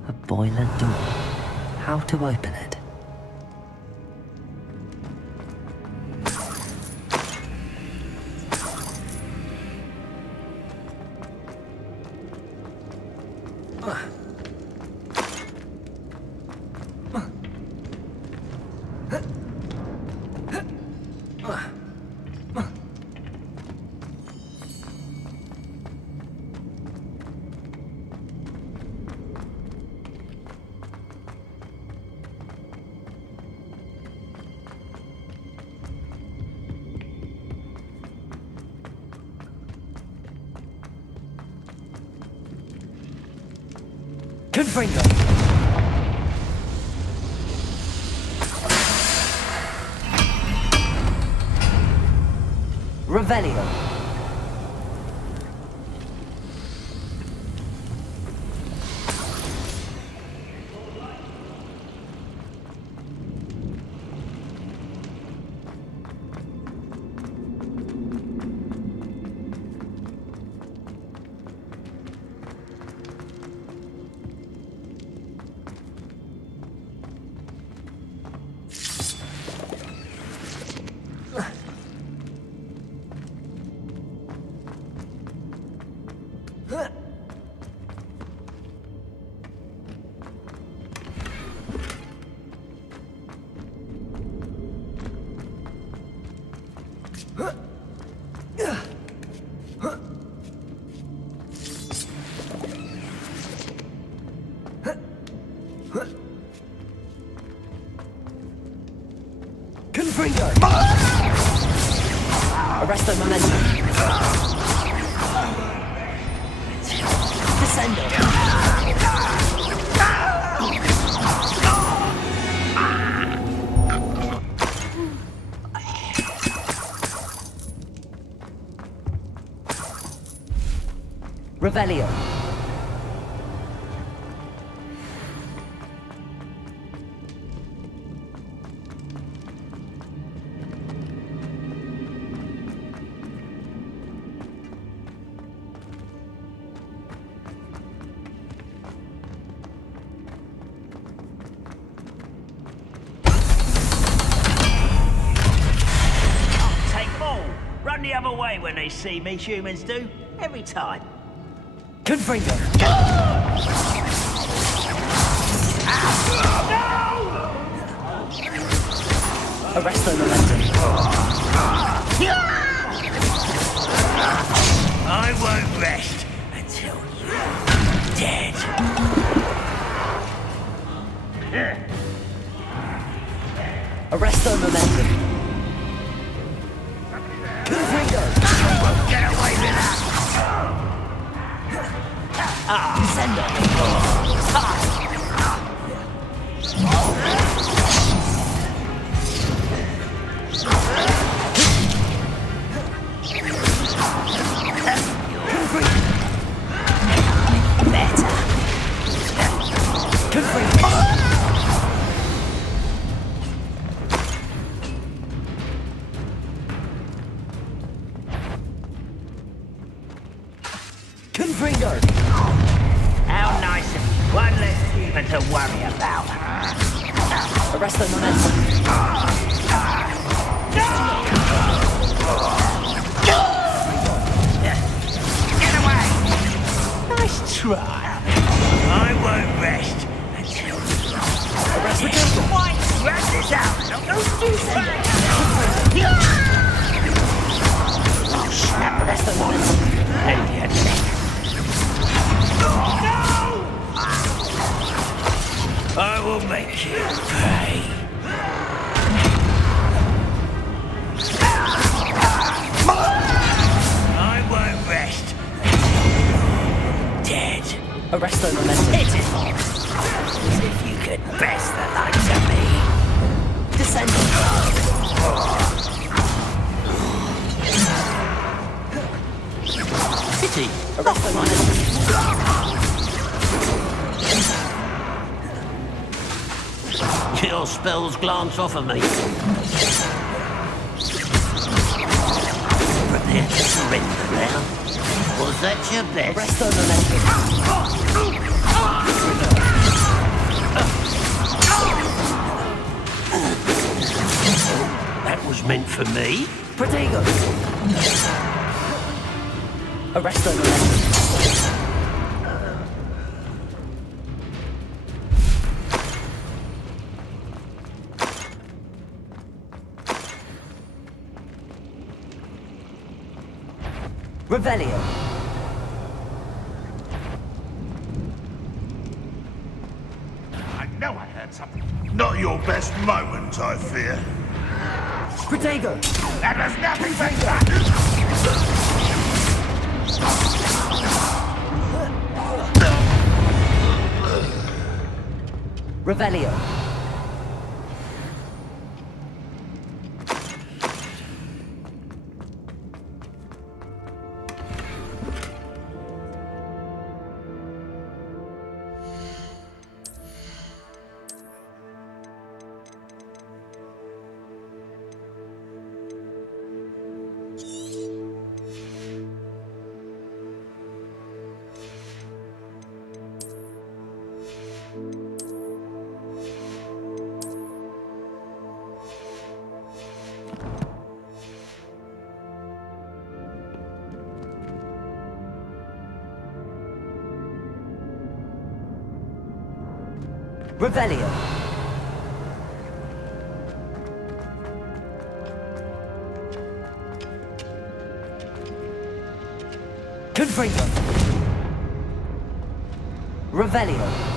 A boiler door. How to open it? Confringo. Revelio. Confringo! Arresto momentum. Descendo. Revelio. away when they see me, humans do. Every time. Confringo! Arresto momentum. I won't rest until you're dead. Arresto momentum. Confringo! Get away with that! Descendo! Better. Confringo! Confringo! How nice of you. One less human to worry about. Arresto momentum. Get away! Nice try. I won't rest until Arresto momentum. Why? Rat this out! Don't do that! Arresto momentum. Idiot. I will make you pay. I won't rest until you're dead. Arresto momentum. It is as if you could best the likes of me. Descending. Pity. Arresto momentum. Your spells glance off of me. Prepare to surrender now. Was that your best? Arresto momentum. That was meant for me. Protego. Arresto momentum. Revelio. I know I heard something. Not your best moment, I fear. Protego. That was nothing but Revelio. Revelio. Confringo. Revelio.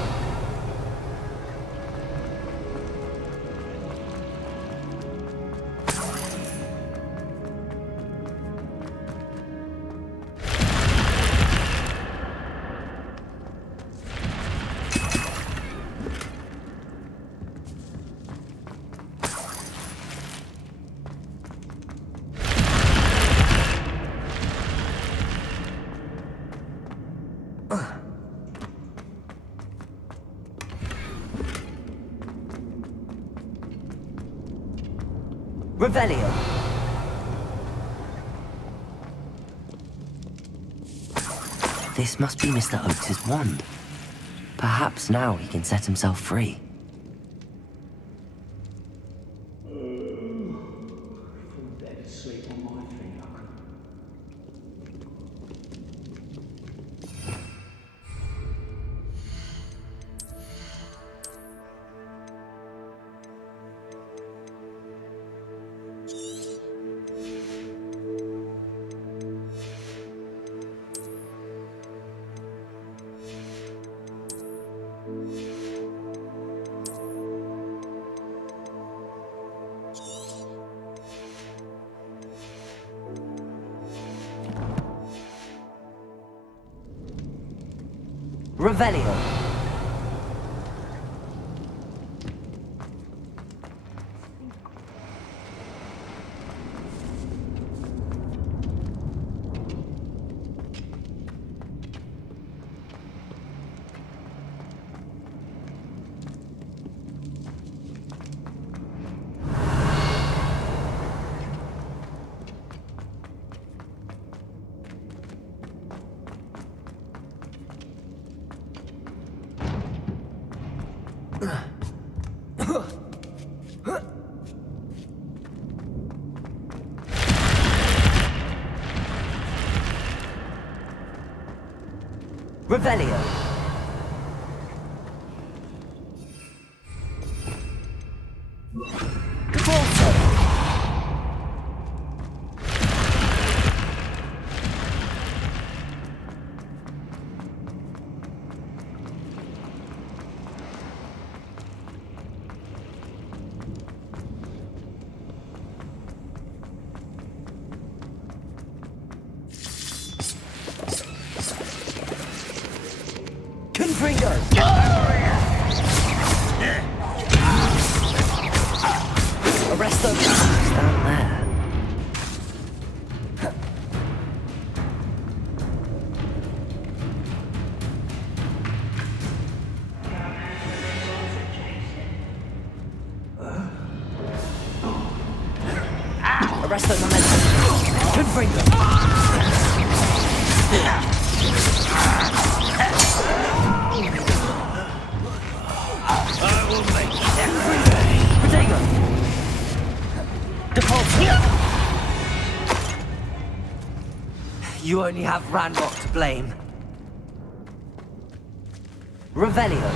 Revelio. This must be Mr. Oakes' wand. Perhaps now he can set himself free. Fall dead asleep on my finger. Revelio. Revelio. Confringo! Arrest them! Down there. Arrest them, momentum. Confringo! I will make it. Protego! Default! You only have Ranrock to blame. Revelio.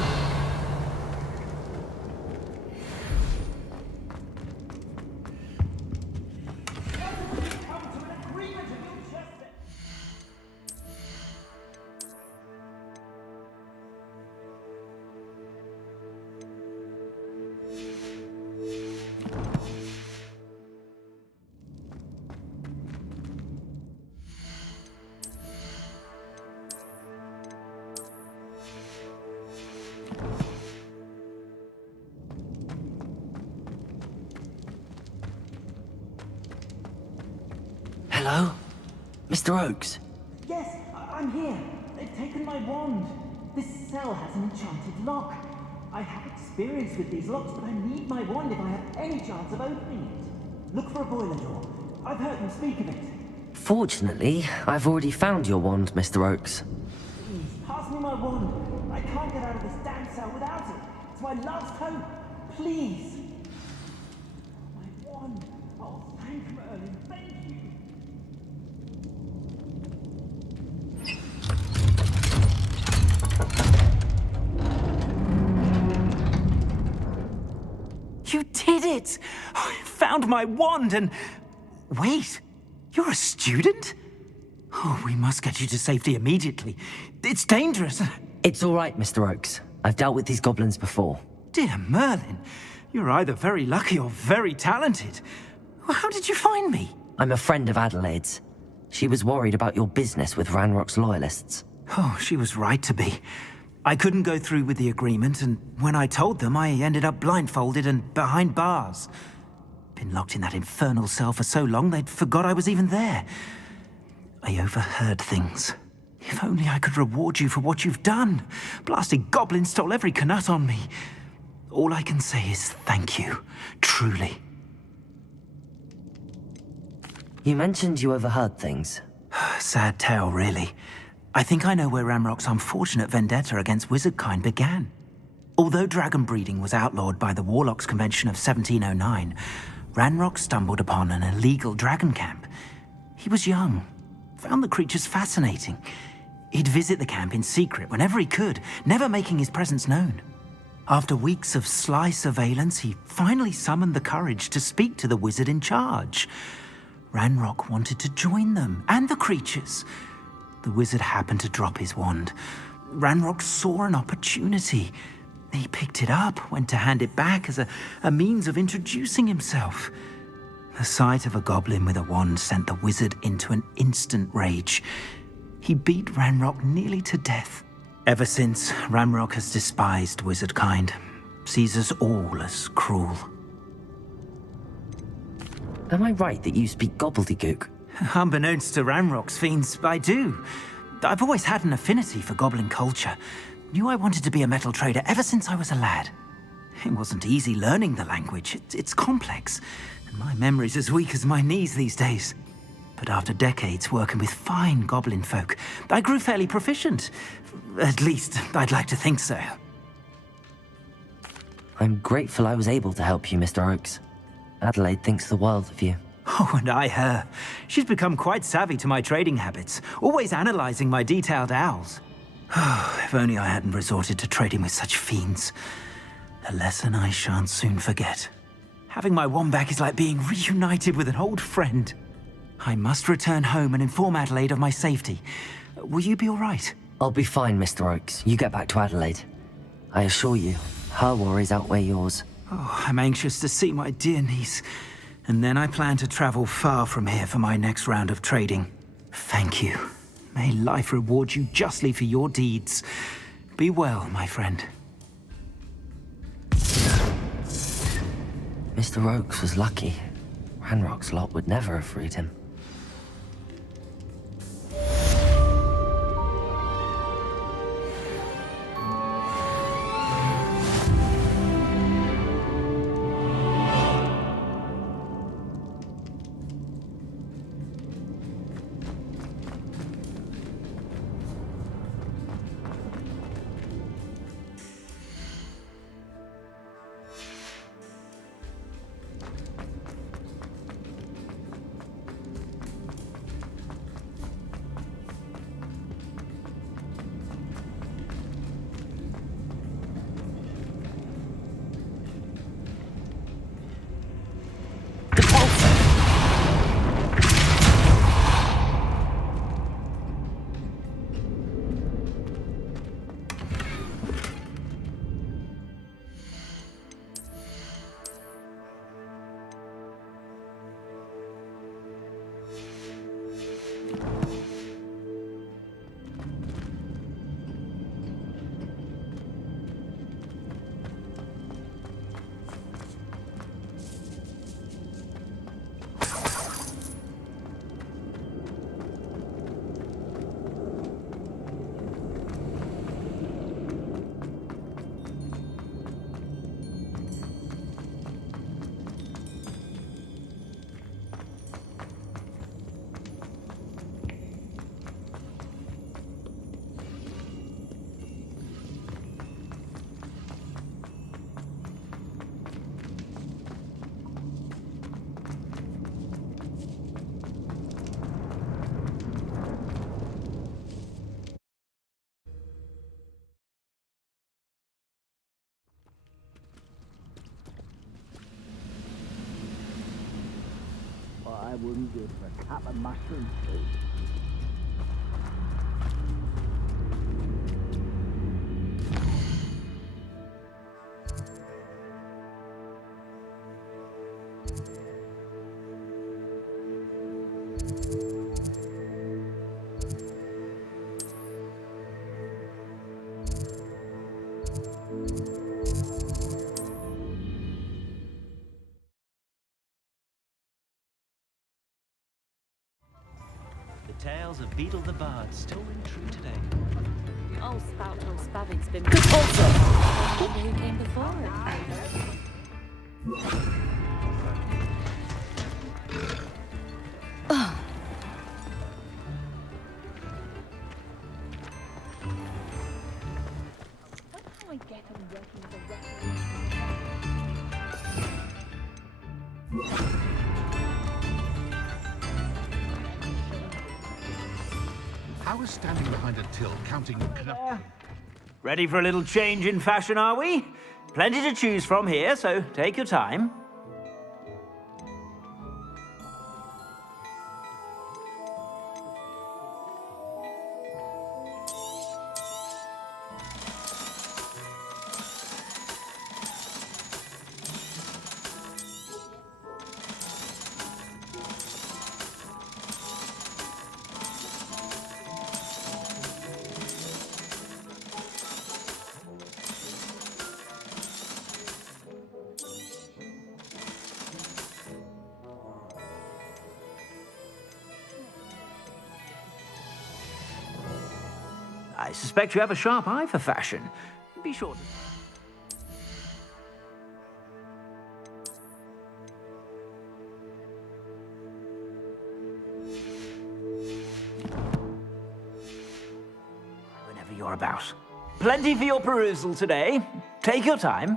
Hello? Mr. Oakes? Yes, I'm here. They've taken my wand. This cell has an enchanted lock. I have experience with these locks, but I need my wand if I have any chance of opening it. Look for a boiler door. I've heard them speak of it. Fortunately, I've already found your wand, Mr. Oakes. Please, pass me my wand. I can't get out of this damn cell without it. It's my last hope. Please. My wand. Oh, thank Merlin. Thank you. You did it! I found my wand and... Wait, you're a student? Oh, we must get you to safety immediately. It's dangerous. It's all right, Mr. Oakes. I've dealt with these goblins before. Dear Merlin, you're either very lucky or very talented. Well, how did you find me? I'm a friend of Adelaide's. She was worried about your business with Ranrock's loyalists. Oh, she was right to be. I couldn't go through with the agreement, and when I told them, I ended up blindfolded and behind bars. Been locked in that infernal cell for so long, they'd forgot I was even there. I overheard things. If only I could reward you for what you've done. Blasted goblins stole every canut on me. All I can say is thank you, truly. You mentioned you overheard things. Sad tale, really. I think I know where Ranrock's unfortunate vendetta against wizardkind began. Although dragon breeding was outlawed by the Warlocks Convention of 1709, Ranrock stumbled upon an illegal dragon camp. He was young, found the creatures fascinating. He'd visit the camp in secret whenever he could, never making his presence known. After weeks of sly surveillance, he finally summoned the courage to speak to the wizard in charge. Ranrock wanted to join them, and the creatures. The wizard happened to drop his wand. Ranrock saw an opportunity. He picked it up, went to hand it back as a means of introducing himself. The sight of a goblin with a wand sent the wizard into an instant rage. He beat Ranrock nearly to death. Ever since, Ranrock has despised wizard kind, sees us all as cruel. Am I right that you speak gobbledygook? Unbeknownst to Ranrock's fiends, I do. I've always had an affinity for goblin culture. Knew I wanted to be a metal trader ever since I was a lad. It wasn't easy learning the language. It's complex, and my memory's as weak as my knees these days. But after decades working with fine goblin folk, I grew fairly proficient. At least, I'd like to think so. I'm grateful I was able to help you, Mr. Oakes. Adelaide thinks the world of you. Oh, and I her. She's become quite savvy to my trading habits, always analyzing my detailed owls. If only I hadn't resorted to trading with such fiends. A lesson I shan't soon forget. Having my wand back is like being reunited with an old friend. I must return home and inform Adelaide of my safety. Will you be all right? I'll be fine, Mr. Oakes. You get back to Adelaide. I assure you, her worries outweigh yours. Oh, I'm anxious to see my dear niece. And then I plan to travel far from here for my next round of trading. Thank you. May life reward you justly for your deeds. Be well, my friend. Mr. Oakes was lucky. Ranrock's lot would never have freed him. I wouldn't give for a cup of mushroom soup. The tales of Beetle the Bard still ring true today. Old Spout or Spavin's been... I wonder who came before How is standing behind a till counting knuckles? Ready for a little change in fashion, are we? Plenty to choose from here, so take your time. I suspect you have a sharp eye for fashion. Be sure to... Whenever you're about. Plenty for your perusal today. Take your time.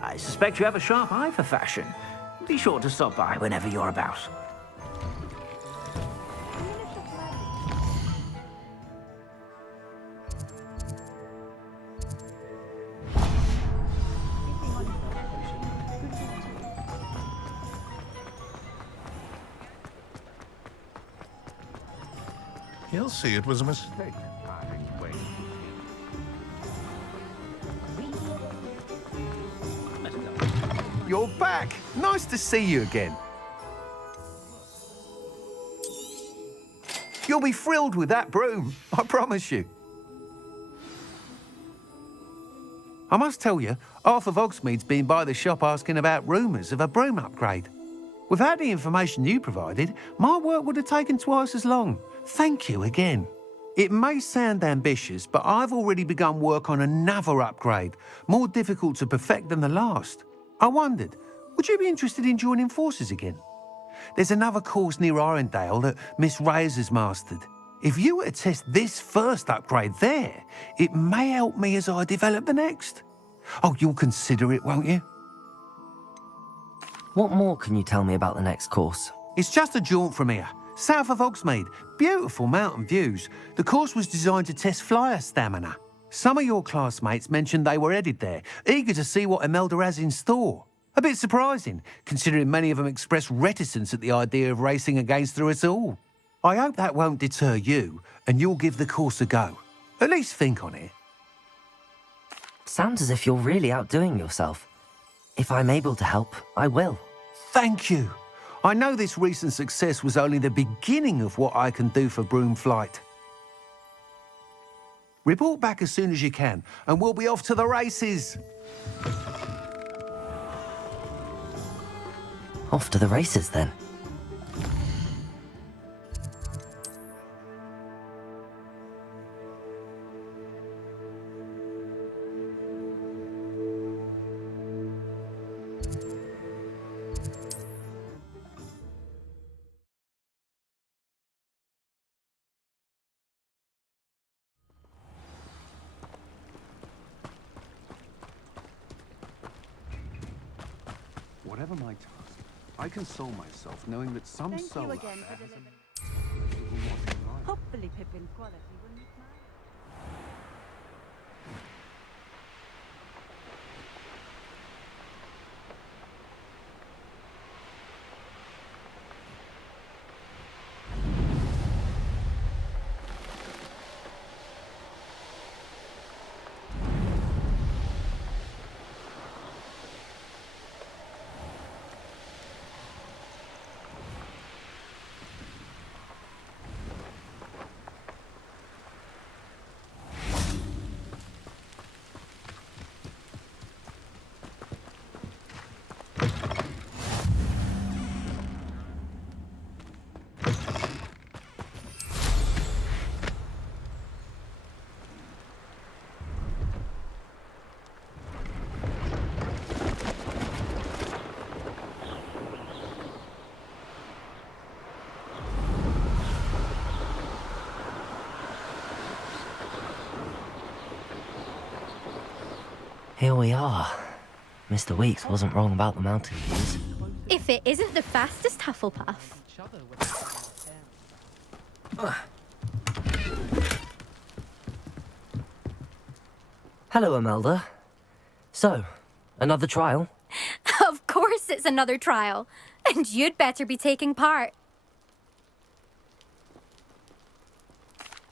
I suspect you have a sharp eye for fashion. Be sure to stop by whenever you're about. He'll see it was a mistake. You're back! Nice to see you again. You'll be thrilled with that broom, I promise you. I must tell you, Arthur Hogsmeade's been by the shop asking about rumours of a broom upgrade. Without the information you provided, my work would have taken twice as long. Thank you again. It may sound ambitious, but I've already begun work on another upgrade, more difficult to perfect than the last. I wondered, would you be interested in joining forces again? There's another course near Arendale that Miss Reyes has mastered. If you were to test this first upgrade there, it may help me as I develop the next. Oh, you'll consider it, won't you? What more can you tell me about the next course? It's just a jaunt from here, south of Hogsmeade. Beautiful mountain views. The course was designed to test flyer stamina. Some of your classmates mentioned they were headed there, eager to see what Imelda has in store. A bit surprising, considering many of them expressed reticence at the idea of racing against her at all. I hope that won't deter you, and you'll give the course a go. At least think on it. Sounds as if you're really outdoing yourself. If I'm able to help, I will. Thank you. I know this recent success was only the beginning of what I can do for Broom Flight. Report back as soon as you can, and we'll be off to the races. Off to the races, then. Whatever my task, I console myself knowing that some soul out there has a... Hopefully Pippin's quality will meet mine. Here we are. Mr. Weeks wasn't wrong about the mountain views. If it isn't the fastest Hufflepuff. Hello, Imelda. So, another trial? Of course it's another trial. And you'd better be taking part.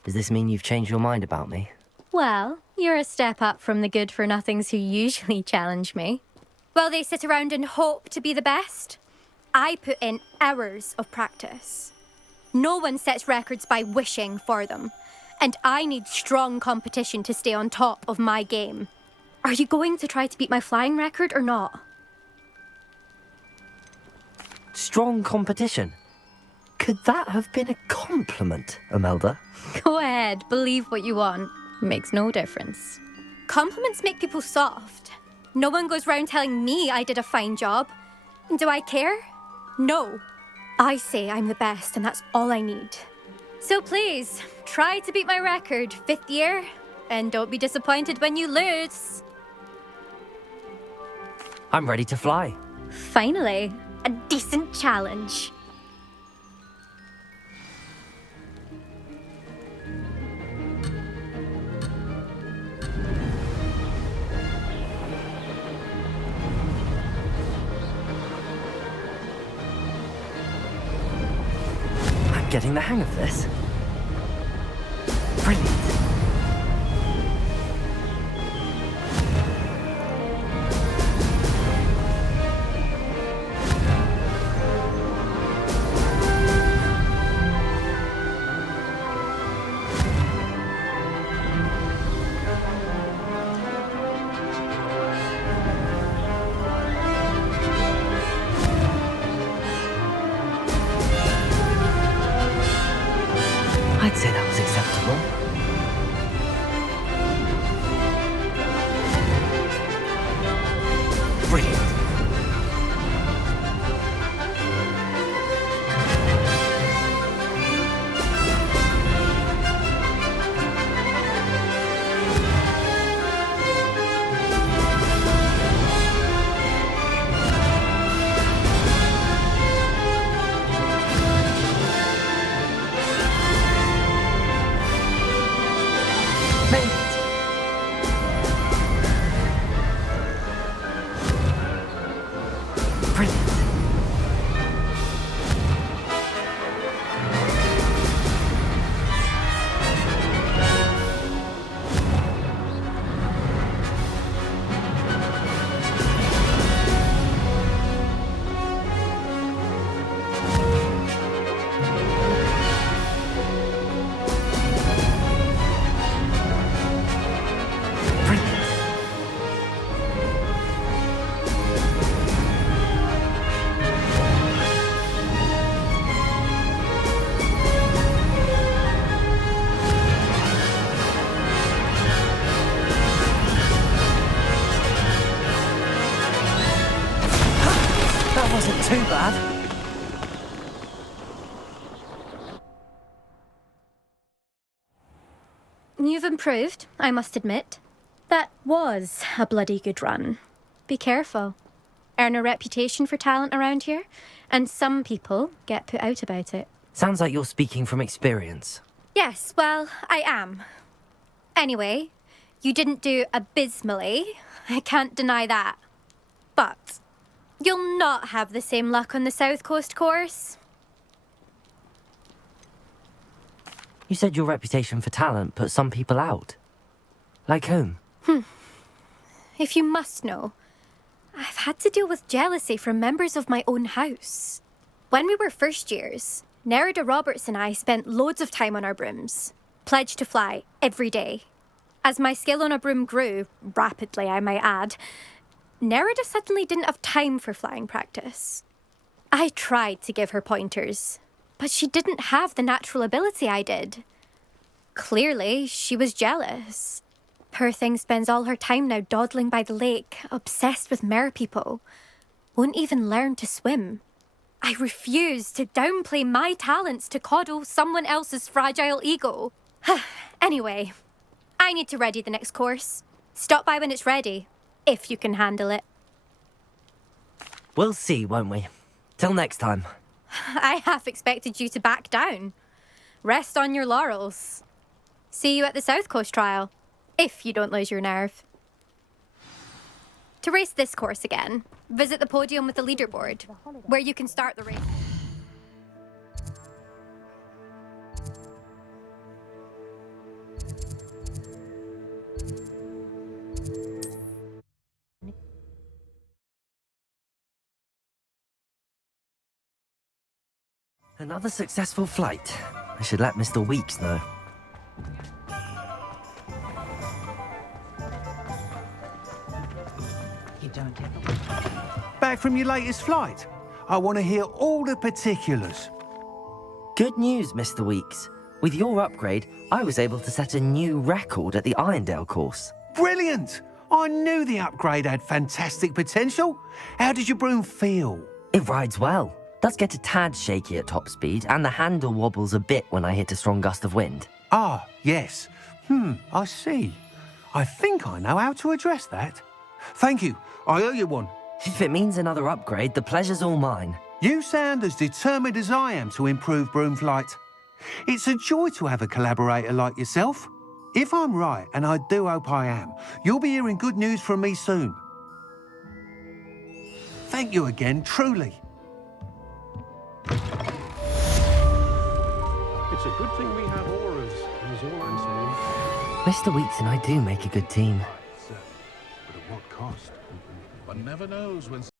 Does this mean you've changed your mind about me? Well, you're a step up from the good-for-nothings who usually challenge me. Well, they sit around and hope to be the best. I put in hours of practice. No one sets records by wishing for them. And I need strong competition to stay on top of my game. Are you going to try to beat my flying record or not? Strong competition. Could that have been a compliment, Imelda? Go ahead, believe what you want. Makes no difference. Compliments make people soft. No one goes round telling me I did a fine job. Do I care? No. I say I'm the best, and that's all I need. So please, try to beat my record, 5th year, and don't be disappointed when you lose. I'm ready to fly. Finally, a decent challenge. I'm getting the hang of this. Brilliant. I'd say that was acceptable. Brilliant. Made it. Brilliant. That wasn't too bad. You've improved, I must admit. That was a bloody good run. Be careful. Earn a reputation for talent around here, and some people get put out about it. Sounds like you're speaking from experience. Yes, well, I am. Anyway, you didn't do abysmally. I can't deny that. But you'll not have the same luck on the South Coast course. You said your reputation for talent put some people out. Like whom? If you must know, I've had to deal with jealousy from members of my own house. When we were first years, Nerida Roberts and I spent loads of time on our brooms, pledged to fly every day. As my skill on a broom grew, rapidly I might add, Nerida suddenly didn't have time for flying practice. I tried to give her pointers, but she didn't have the natural ability I did. Clearly, she was jealous. Poor thing spends all her time now dawdling by the lake, obsessed with merpeople. Won't even learn to swim. I refuse to downplay my talents to coddle someone else's fragile ego. Anyway, I need to ready the next course. Stop by when it's ready, if you can handle it. We'll see, won't we? Till next time. I half expected you to back down. Rest on your laurels. See you at the South Coast trial, if you don't lose your nerve. To race this course again, visit the podium with the leaderboard, where you can start the race. Another successful flight. I should let Mr. Weeks know. Back from your latest flight? I want to hear all the particulars. Good news, Mr. Weeks. With your upgrade, I was able to set a new record at the Irondale course. Brilliant! I knew the upgrade had fantastic potential. How did your broom feel? It rides well. Does get a tad shaky at top speed, and the handle wobbles a bit when I hit a strong gust of wind. Ah, yes. I see. I think I know how to address that. Thank you. I owe you one. If it means another upgrade, the pleasure's all mine. You sound as determined as I am to improve broom flight. It's a joy to have a collaborator like yourself. If I'm right, and I do hope I am, you'll be hearing good news from me soon. Thank you again, truly. It's a good thing we have auras, is all I'm saying. Mr. Weeks and I do make a good team. But at what cost? One never knows when